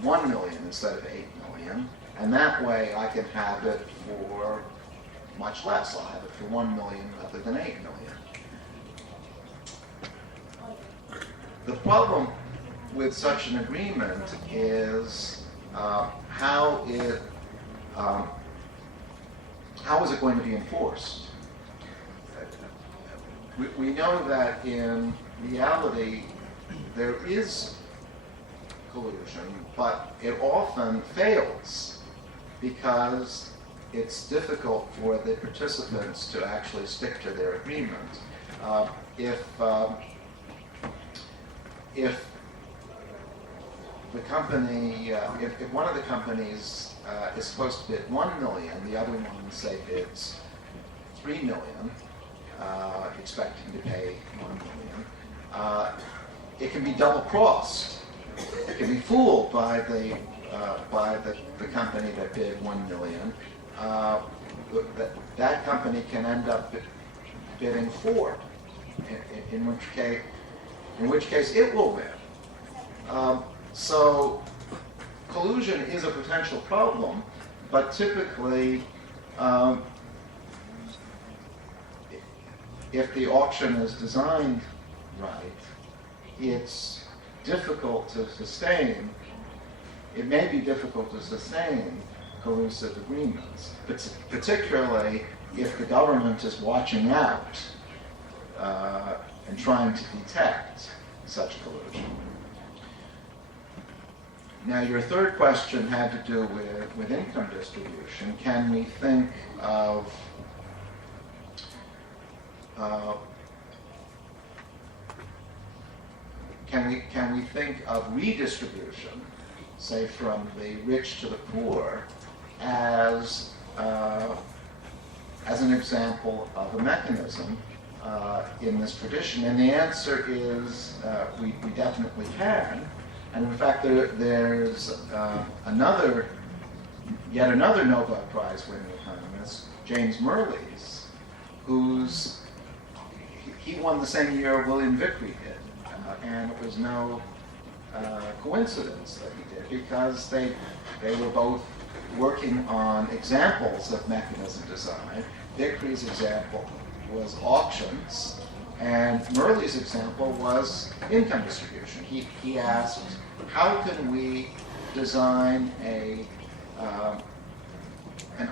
1 million instead of 8 million? And that way I can have it for much less. I'll have it for 1 million rather than 8 million. The problem with such an agreement is how is it going to be enforced? We know that in reality there is collusion, but it often fails because it's difficult for the participants to actually stick to their agreement. If the company, if one of the companies is supposed to bid 1 million, the other one, say, bids 3 million, expecting to pay 1 million, it can be double-crossed. It can be fooled by the company that bid 1 million. That company can end up bidding 4, in which case it will win. So collusion is a potential problem, but typically, if the auction is designed right, it's difficult to sustain. It may be difficult to sustain collusive agreements, particularly if the government is watching out and trying to detect such collusion. Now, your third question had to do with income distribution. Can we think of can we think of redistribution, say from the rich to the poor, as an example of a mechanism in this tradition? And the answer is we definitely can. And in fact, there's yet another Nobel Prize winning economist, James Mirrlees, he won the same year William Vickrey did, and it was no coincidence that he did, because they were both working on examples of mechanism design. Vickrey's example was auctions, and Murley's example was income distribution. He asked, how can we design an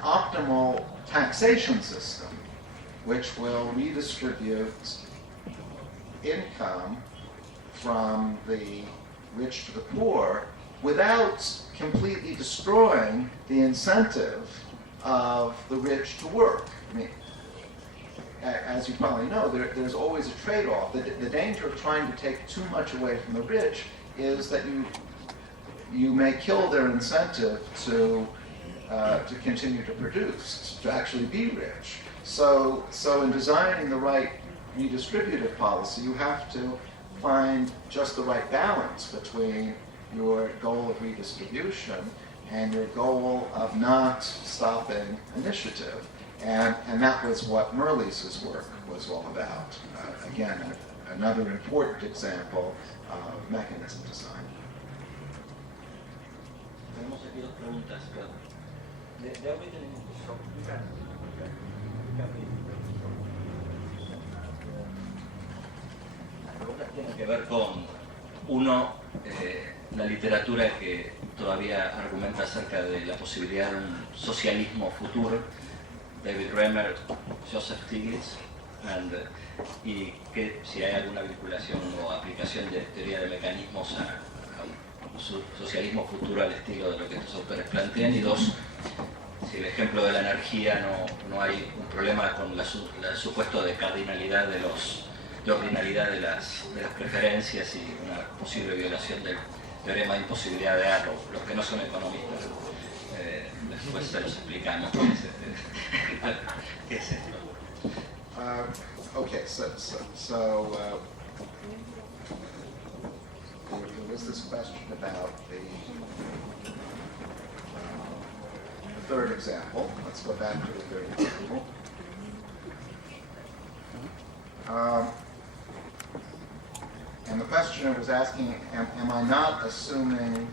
optimal taxation system which will redistribute income from the rich to the poor without completely destroying the incentive of the rich to work. I mean, as you probably know, there's always a trade-off. The danger of trying to take too much away from the rich is that you may kill their incentive to continue to produce, to actually be rich. So in designing the right redistributive policy, you have to find just the right balance between your goal of redistribution and your goal of not stopping initiative. And that was what Murley's work was all about. Again, another important example of mechanism design. Tenemos aquí dos preguntas. Las preguntas tienen que ver con, uno, la literatura que todavía argumenta acerca de la posibilidad de un socialismo futuro, David Remer, Joseph Stiglitz, y que si hay alguna vinculación o aplicación de teoría de mecanismos a un socialismo futuro al estilo de lo que estos autores plantean, y dos, si el ejemplo de la energía no hay un problema con el supuesto de cardinalidad de ordinalidad de las preferencias y una posible violación del teorema de imposibilidad de Arrow. Los que no son economistas, después se los explicamos. ¿Qué es esto? Okay, so there was this question about the third example. Let's go back to the third example. And the questioner was asking, am I not assuming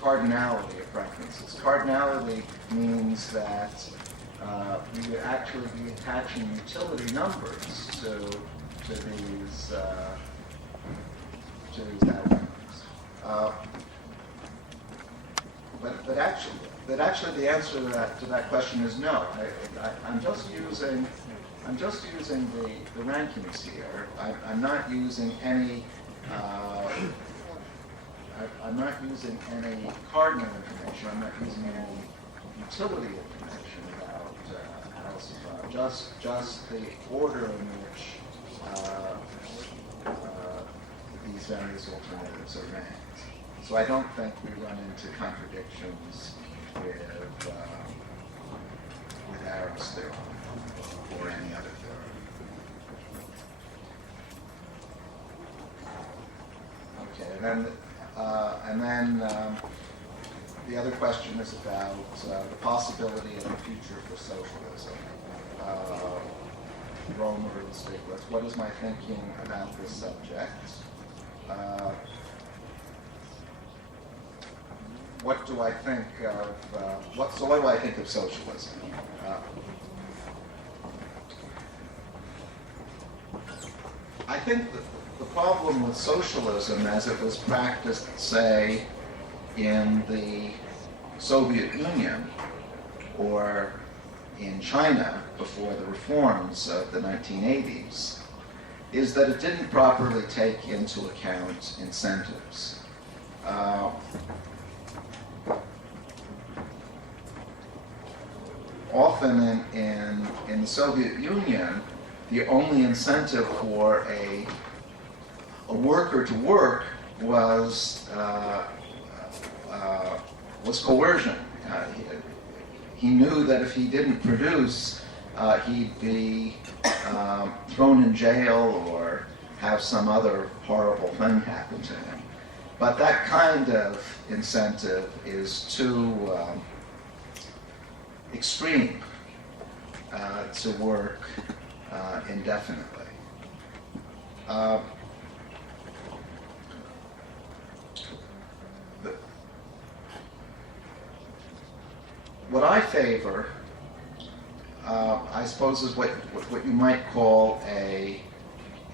cardinality of preferences? Cardinality means that we would actually be attaching utility numbers to these outcomes. But actually, the answer to that question is no. I'm just using the rankings here. I'm not using any. I'm not using any cardinal information. I'm not using any utility information about analysis of just the order in which these various alternatives are ranked. So I don't think we run into contradictions with Arrow's theorem or any other theorem. Okay, and then the other question is about the possibility of a future for socialism. Romer and Stiglitz. What is my thinking about this subject? What do I think of? What do I think of socialism? I think that the problem with socialism, as it was practiced, say, in the Soviet Union or in China before the reforms of the 1980s, is that it didn't properly take into account incentives. Often in the Soviet Union, the only incentive for a worker to work was coercion. He knew that if he didn't produce, he'd be thrown in jail or have some other horrible thing happen to him. But that kind of incentive is too extreme. to work indefinitely. What I favor, I suppose, is what you might call a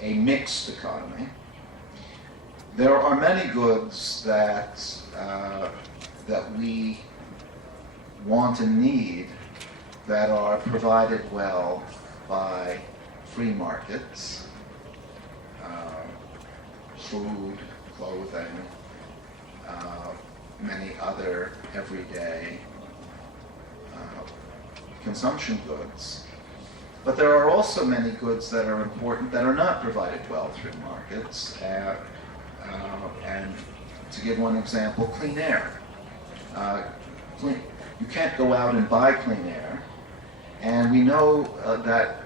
mixed economy. There are many goods that we want and need that are provided well by free markets, food, clothing, many other everyday consumption goods. But there are also many goods that are important that are not provided well through markets. And to give one example, clean air. You can't go out and buy clean air. And we know that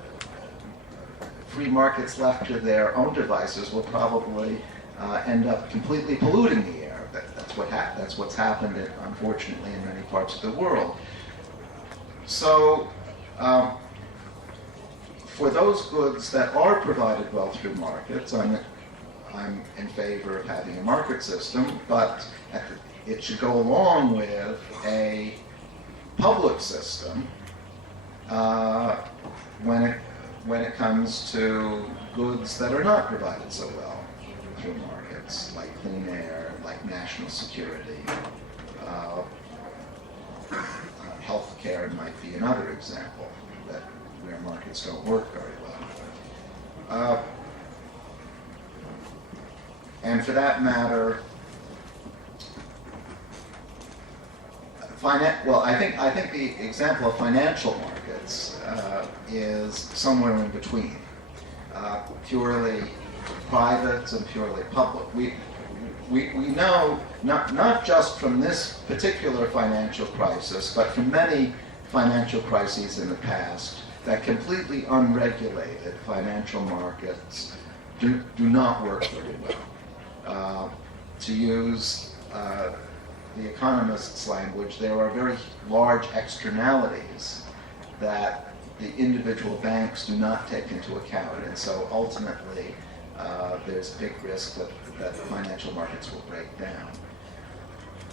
free markets left to their own devices will probably end up completely polluting the air. That's what's happened, unfortunately, in many parts of the world. So, for those goods that are provided well through markets, I'm in favor of having a market system, but it should go along with a public system when it comes to goods that are not provided so well through markets, like clean air, like national security. Healthcare might be another example where markets don't work very well. And for that matter, I think the example of financial markets is somewhere in between, purely private and purely public. We know, not just from this particular financial crisis, but from many financial crises in the past, that completely unregulated financial markets do not work very well. To use the economist's language, there are very large externalities that the individual banks do not take into account, and so ultimately there's a big risk that the financial markets will break down.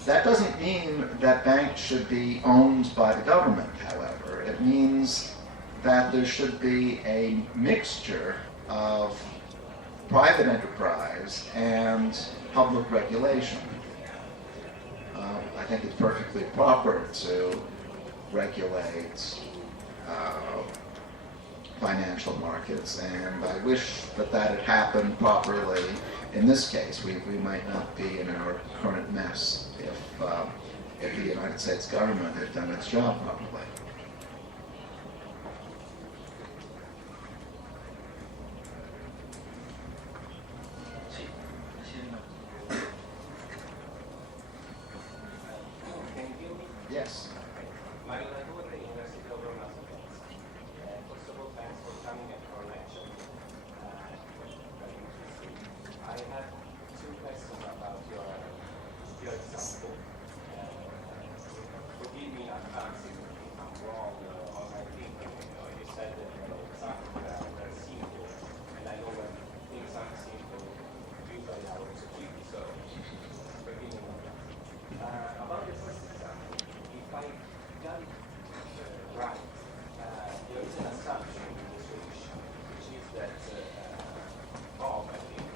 That doesn't mean that banks should be owned by the government, however. It means that there should be a mixture of private enterprise and public regulation. I think it's perfectly proper to regulate financial markets, and I wish that had happened properly. In this case, we might not be in our current mess if the United States government had done its job properly. Yes. First of all, thanks for coming at our lecture. I have two questions about your example. Forgive me in advance if I'm wrong on my thinking. You said that the examples are very simple, and I know when things are simple, usually I will execute, so forgive me on that. About the first example, if I got it right, there is an assumption in the solution, which is that Bob, I think,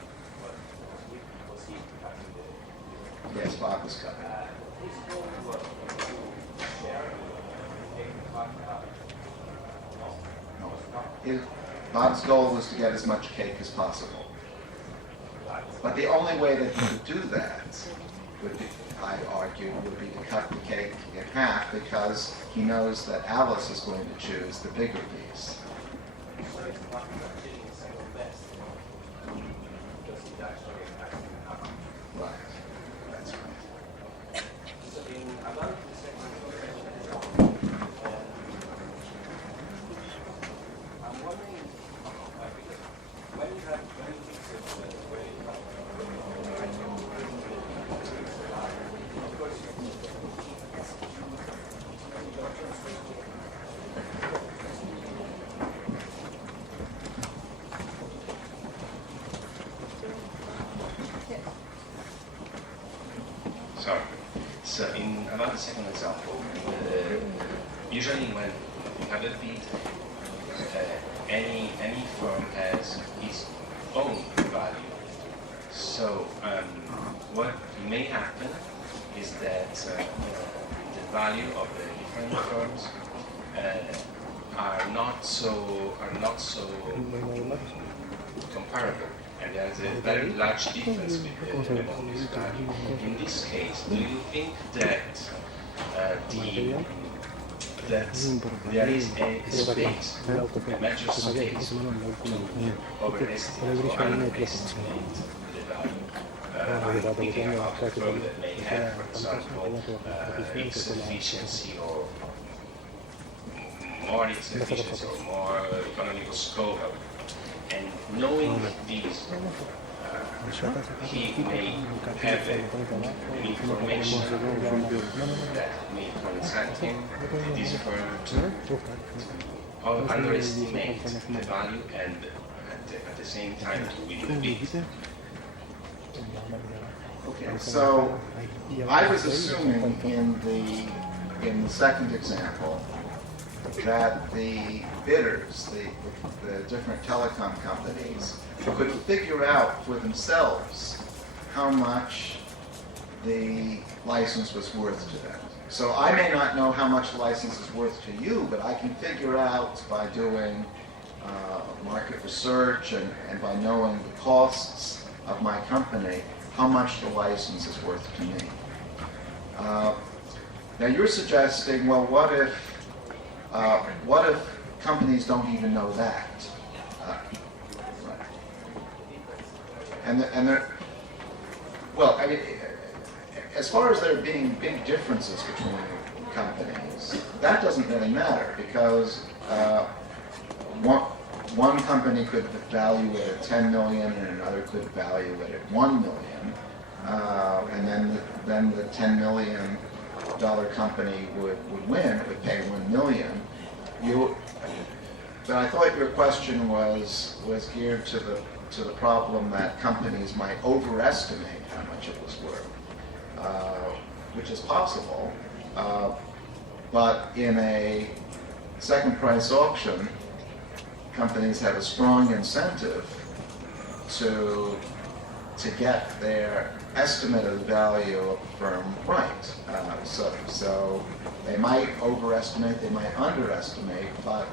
was he having the Yes, Bob was coming. his goal was to share and take the partner out. No, was not. Bob's goal was to get as much cake as possible. But the only way that he could do that would be, I argued, would be to cut the cake in half, because he knows that Alice is going to choose the bigger piece. So it's not achieving second best, because it actually happens. Right. That's right. So in about the second question, I'm wondering, because when you fix it, of course, second example. Usually when you have a bid, any firm has its own value. So what may happen is that the value of the different firms are not so comparable, and there's a very large difference among these values. In this case, do you think that that there is a space, a major space to overestimate or underestimate the value? I'm thinking about a firm that may have, for example, its efficiency or more its efficiency or more economical scope. And knowing this, he may have information that may consent him, this firm, to underestimate the value and at the same time to win the bid. Okay, so I was assuming in the second example that the bidders, the different telecom companies, could figure out for themselves how much the license was worth to them. So I may not know how much the license is worth to you, but I can figure out by doing market research and by knowing the costs of my company how much the license is worth to me. Now you're suggesting, well, what if companies don't even know that? And there, well, I mean, as far as there being big differences between companies, that doesn't really matter because one company could value it at 10 million and another could value it at 1 million, and then the $10 million company would win, it would pay 1 million. But I thought your question was geared to the problem that companies might overestimate how much it was worth, which is possible. But in a second price auction, companies have a strong incentive to get their estimate of the value of the firm right. So they might overestimate, they might underestimate, but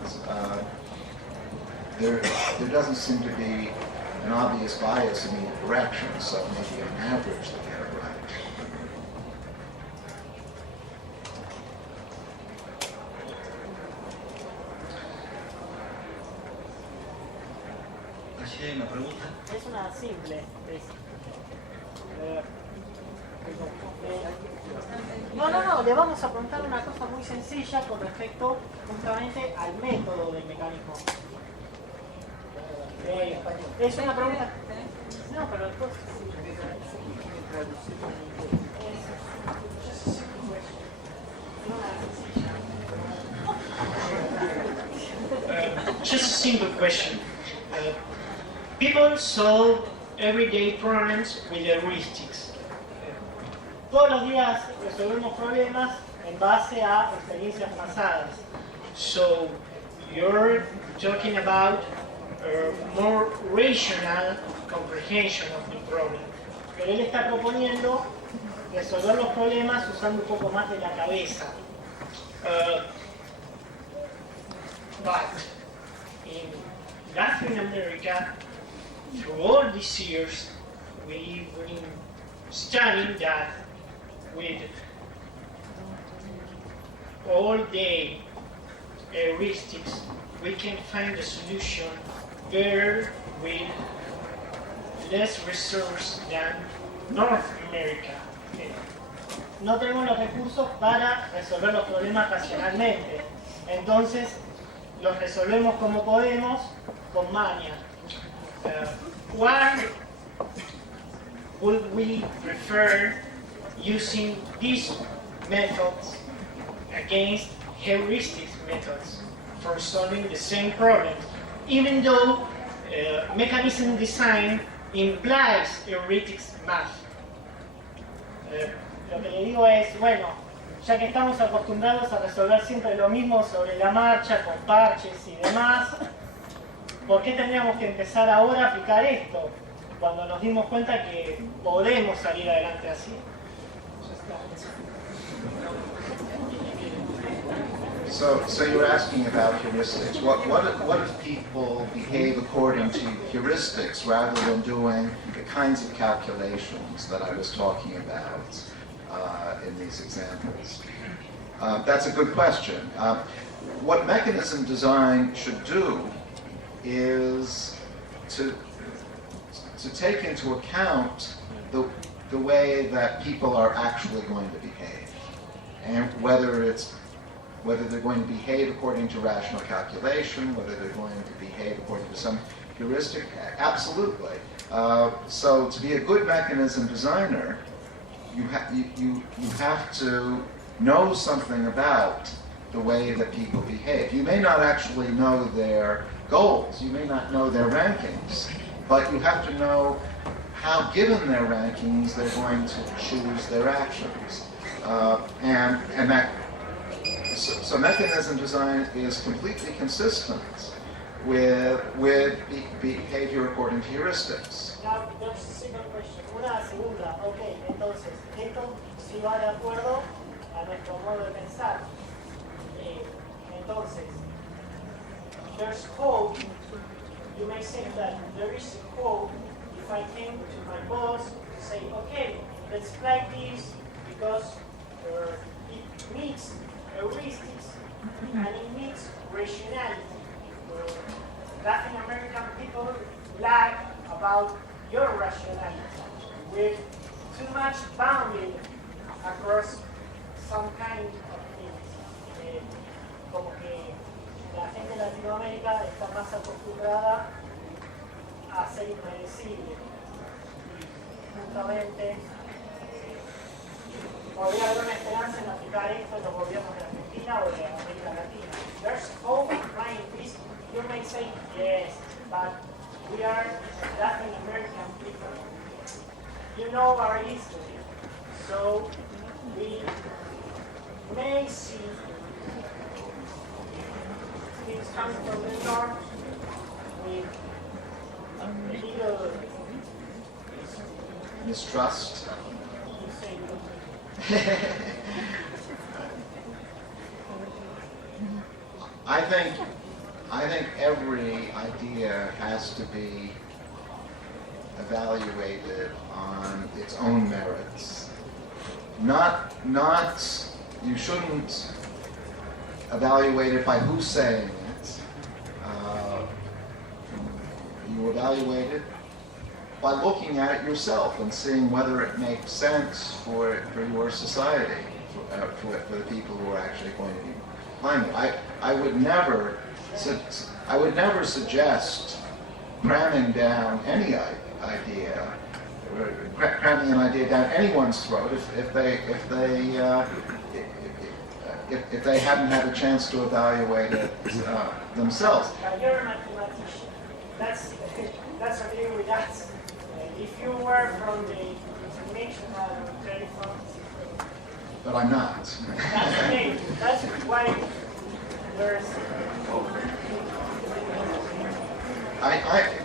there doesn't seem to be an obvious bias in either direction, so maybe on average they get it right. ¿Así hay una pregunta? Es una simple. No, le vamos a preguntar una cosa muy sencilla con respecto justamente al método del mecanismo. Es una pregunta. No, pero después. Just a simple question. People solve everyday problems with heuristics. Todos los días resolvemos problemas en base a experiencias pasadas. So you're talking about a more rational comprehension of the problem. Pero él está proponiendo resolver los problemas usando un poco más de la cabeza. But in Latin America, through all these years, we've been studying that with all the heuristics, we can find a solution better with less resources than North America. No tenemos los recursos para resolver los problemas racionalmente. Entonces, los resolvemos como podemos, con maña. Why would we prefer using these methods against heuristics methods for solving the same problem, even though mechanism design implies heuristics math? Lo que le digo es, bueno, ya que estamos acostumbrados a resolver siempre lo mismo sobre la marcha, con parches y demás, ¿por qué tendríamos que empezar ahora a aplicar esto? Cuando nos dimos cuenta que podemos salir adelante así. So you're asking about heuristics. What if people behave according to heuristics rather than doing the kinds of calculations that I was talking about in these examples? That's a good question. What mechanism design should do is to take into account the way that people are actually going to behave, and whether they're going to behave according to rational calculation, whether they're going to behave according to some heuristic. Absolutely. So to be a good mechanism designer, you have to know something about the way that people behave. You may not actually know their goals, you may not know their rankings, but you have to know how, given their rankings, they're going to choose their actions. So mechanism design is completely consistent with behavior according to heuristics. Now, there's a second question. Una segunda, ok, entonces, esto sí va de acuerdo a nuestro modo de pensar. Entonces, there's hope. You may say that there is a hope if I came to my boss to say, okay, let's apply this because it meets heuristics and it meets rationality. Latin American people lie about your rationality. We're too much bounded across some kind of things. Como que la gente de Latinoamérica está más acostumbrada a ser impredecible. Justamente podría haber una esperanza en aplicar esto en los gobiernos de Argentina o de América Latina. There's hope in applying this. You may say yes, but we are Latin American people. You know our history, so we may see things coming from the north with a little Mistrust. I think every idea has to be evaluated on its own merits. You shouldn't evaluate it by who's saying it. You evaluate it by looking at it yourself and seeing whether it makes sense for your society, for the people who are actually going to be applying it. I would never suggest cramming down any idea, cramming an idea down anyone's throat if they hadn't had a chance to evaluate it themselves. You're a mathematician. That's agree with us. If you were from the dimensional telephone, but I'm not. That's okay. That's why there's.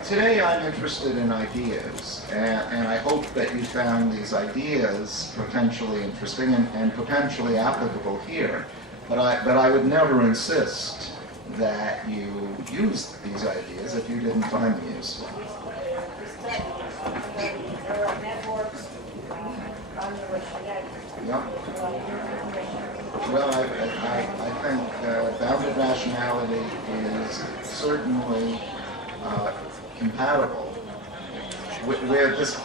Today I'm interested in ideas, and I hope that you found these ideas potentially interesting and potentially applicable here. But I would never insist that you use these ideas if you didn't find them useful. There are networks Yeah. Well, I think bounded rationality is certainly compatible with this.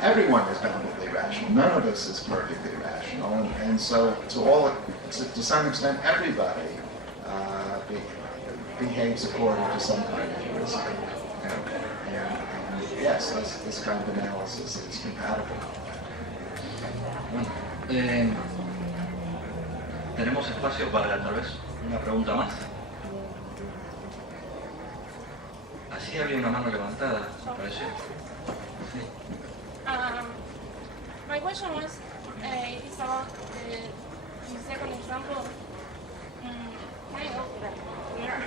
Everyone is boundedly rational. None of us is perfectly rational, and so to some extent, everybody behaves according to some kind of heuristic. And yes, this kind of analysis is compatible. Bueno, tenemos espacio para tal vez una pregunta más. Así había una mano levantada, me pareció. Sí. My question was, it is about the second example, I know that we are.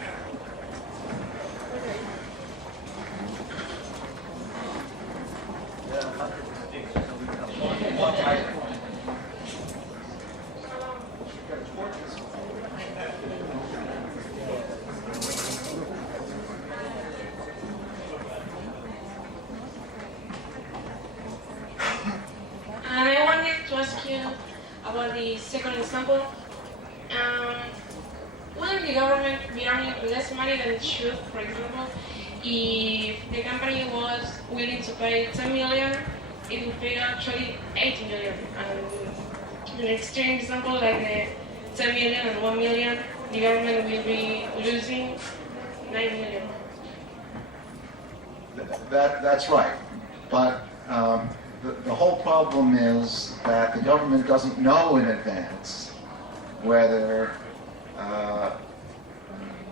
And I wanted to ask you about the second example. Wouldn't the government be earning less money than it should, for example, if the company was willing to pay 10 million, it would pay actually 80 million. And in an extreme example, like the 10 million and 1 million, the government will be losing 9 million. That's right. But the whole problem is that the government doesn't know in advance whether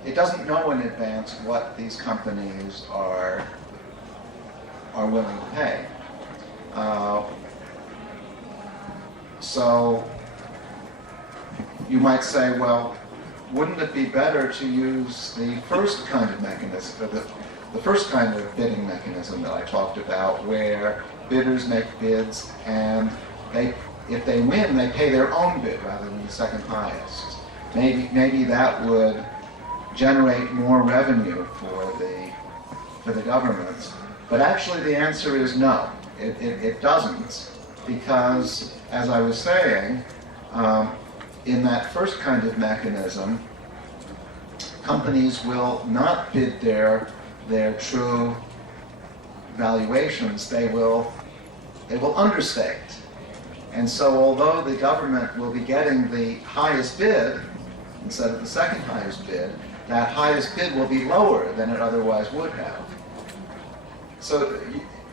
it doesn't know in advance what these companies are willing to pay. So you might say, well, wouldn't it be better to use the first kind of mechanism, the first kind of bidding mechanism that I talked about, where bidders make bids and if they win, they pay their own bid rather than the second highest. Maybe that would generate more revenue for the government. But actually the answer is no, it doesn't, because as I was saying, in that first kind of mechanism, companies will not bid their true valuations, they will understate. And so although the government will be getting the highest bid instead of the second highest bid, that highest bid will be lower than it otherwise would have. So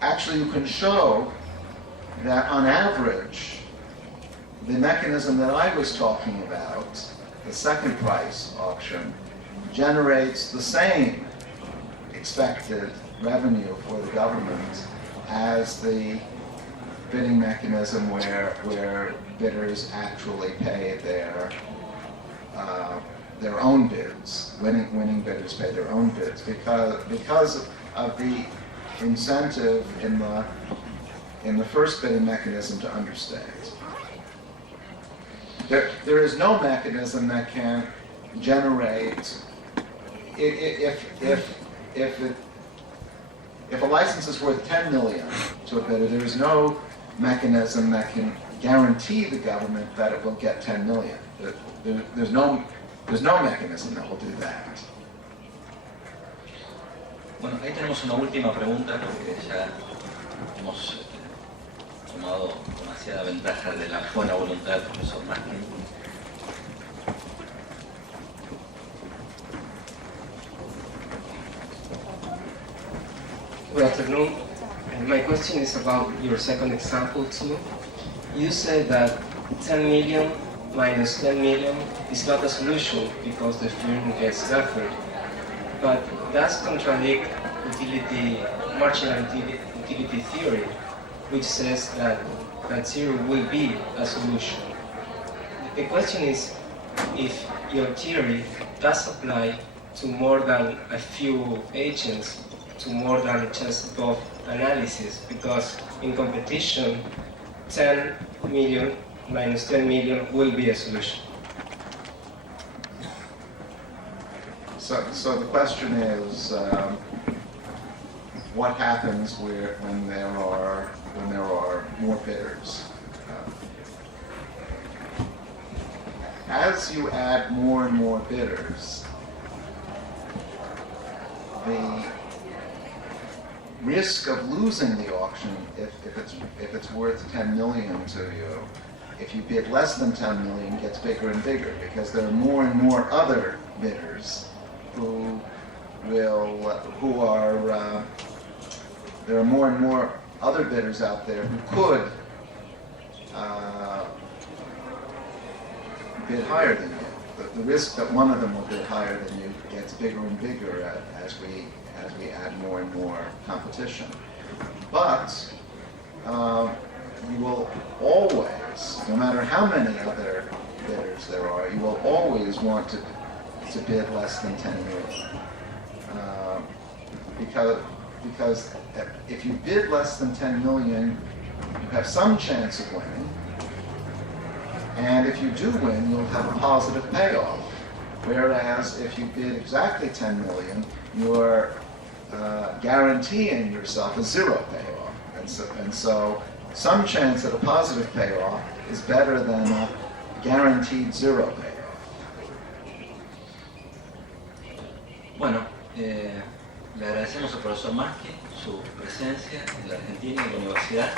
actually you can show that on average, the mechanism that I was talking about, the second price auction, generates the same expected revenue for the government as the bidding mechanism where bidders actually pay their own bids. Winning bidders pay their own bids because of the incentive in the first bidding mechanism to understate. There is no mechanism that can generate if a license is worth 10 million to a bidder, there is no mechanism that can guarantee the government that it will get 10 million. There's no mechanism that will do that. Bueno, ahí tenemos una última pregunta porque ya hemos tomado demasiada ventaja de la buena voluntad del profesor Maskin. Good afternoon. My question is about your second example too. You said that 10 million minus 10 million is not a solution because the firm gets nothing. But does contradict marginal utility theory, which says that zero will be a solution. The question is if your theory does apply to more than a few agents, to more than just both analysis, because in competition 10 million minus 10 million will be a solution. So the question is, what happens when there are more bidders? As you add more and more bidders, the risk of losing the auction, if it's worth 10 million to you, if you bid less than 10 million, gets bigger and bigger because there are more and more other bidders there are more and more other bidders out there who could bid higher than you. The risk that one of them will bid higher than you gets bigger and bigger as we add more and more competition. But you will always, no matter how many other bidders there are, you will always want to bid less than 10 million. Because if you bid less than 10 million, you have some chance of winning. And if you do win, you'll have a positive payoff. Whereas if you bid exactly 10 million, you're guaranteeing yourself a zero payoff. And so some chance at a positive payoff is better than a guaranteed zero payoff. Bueno, le agradecemos al profesor Maskin su presencia en la Argentina y en la Universidad.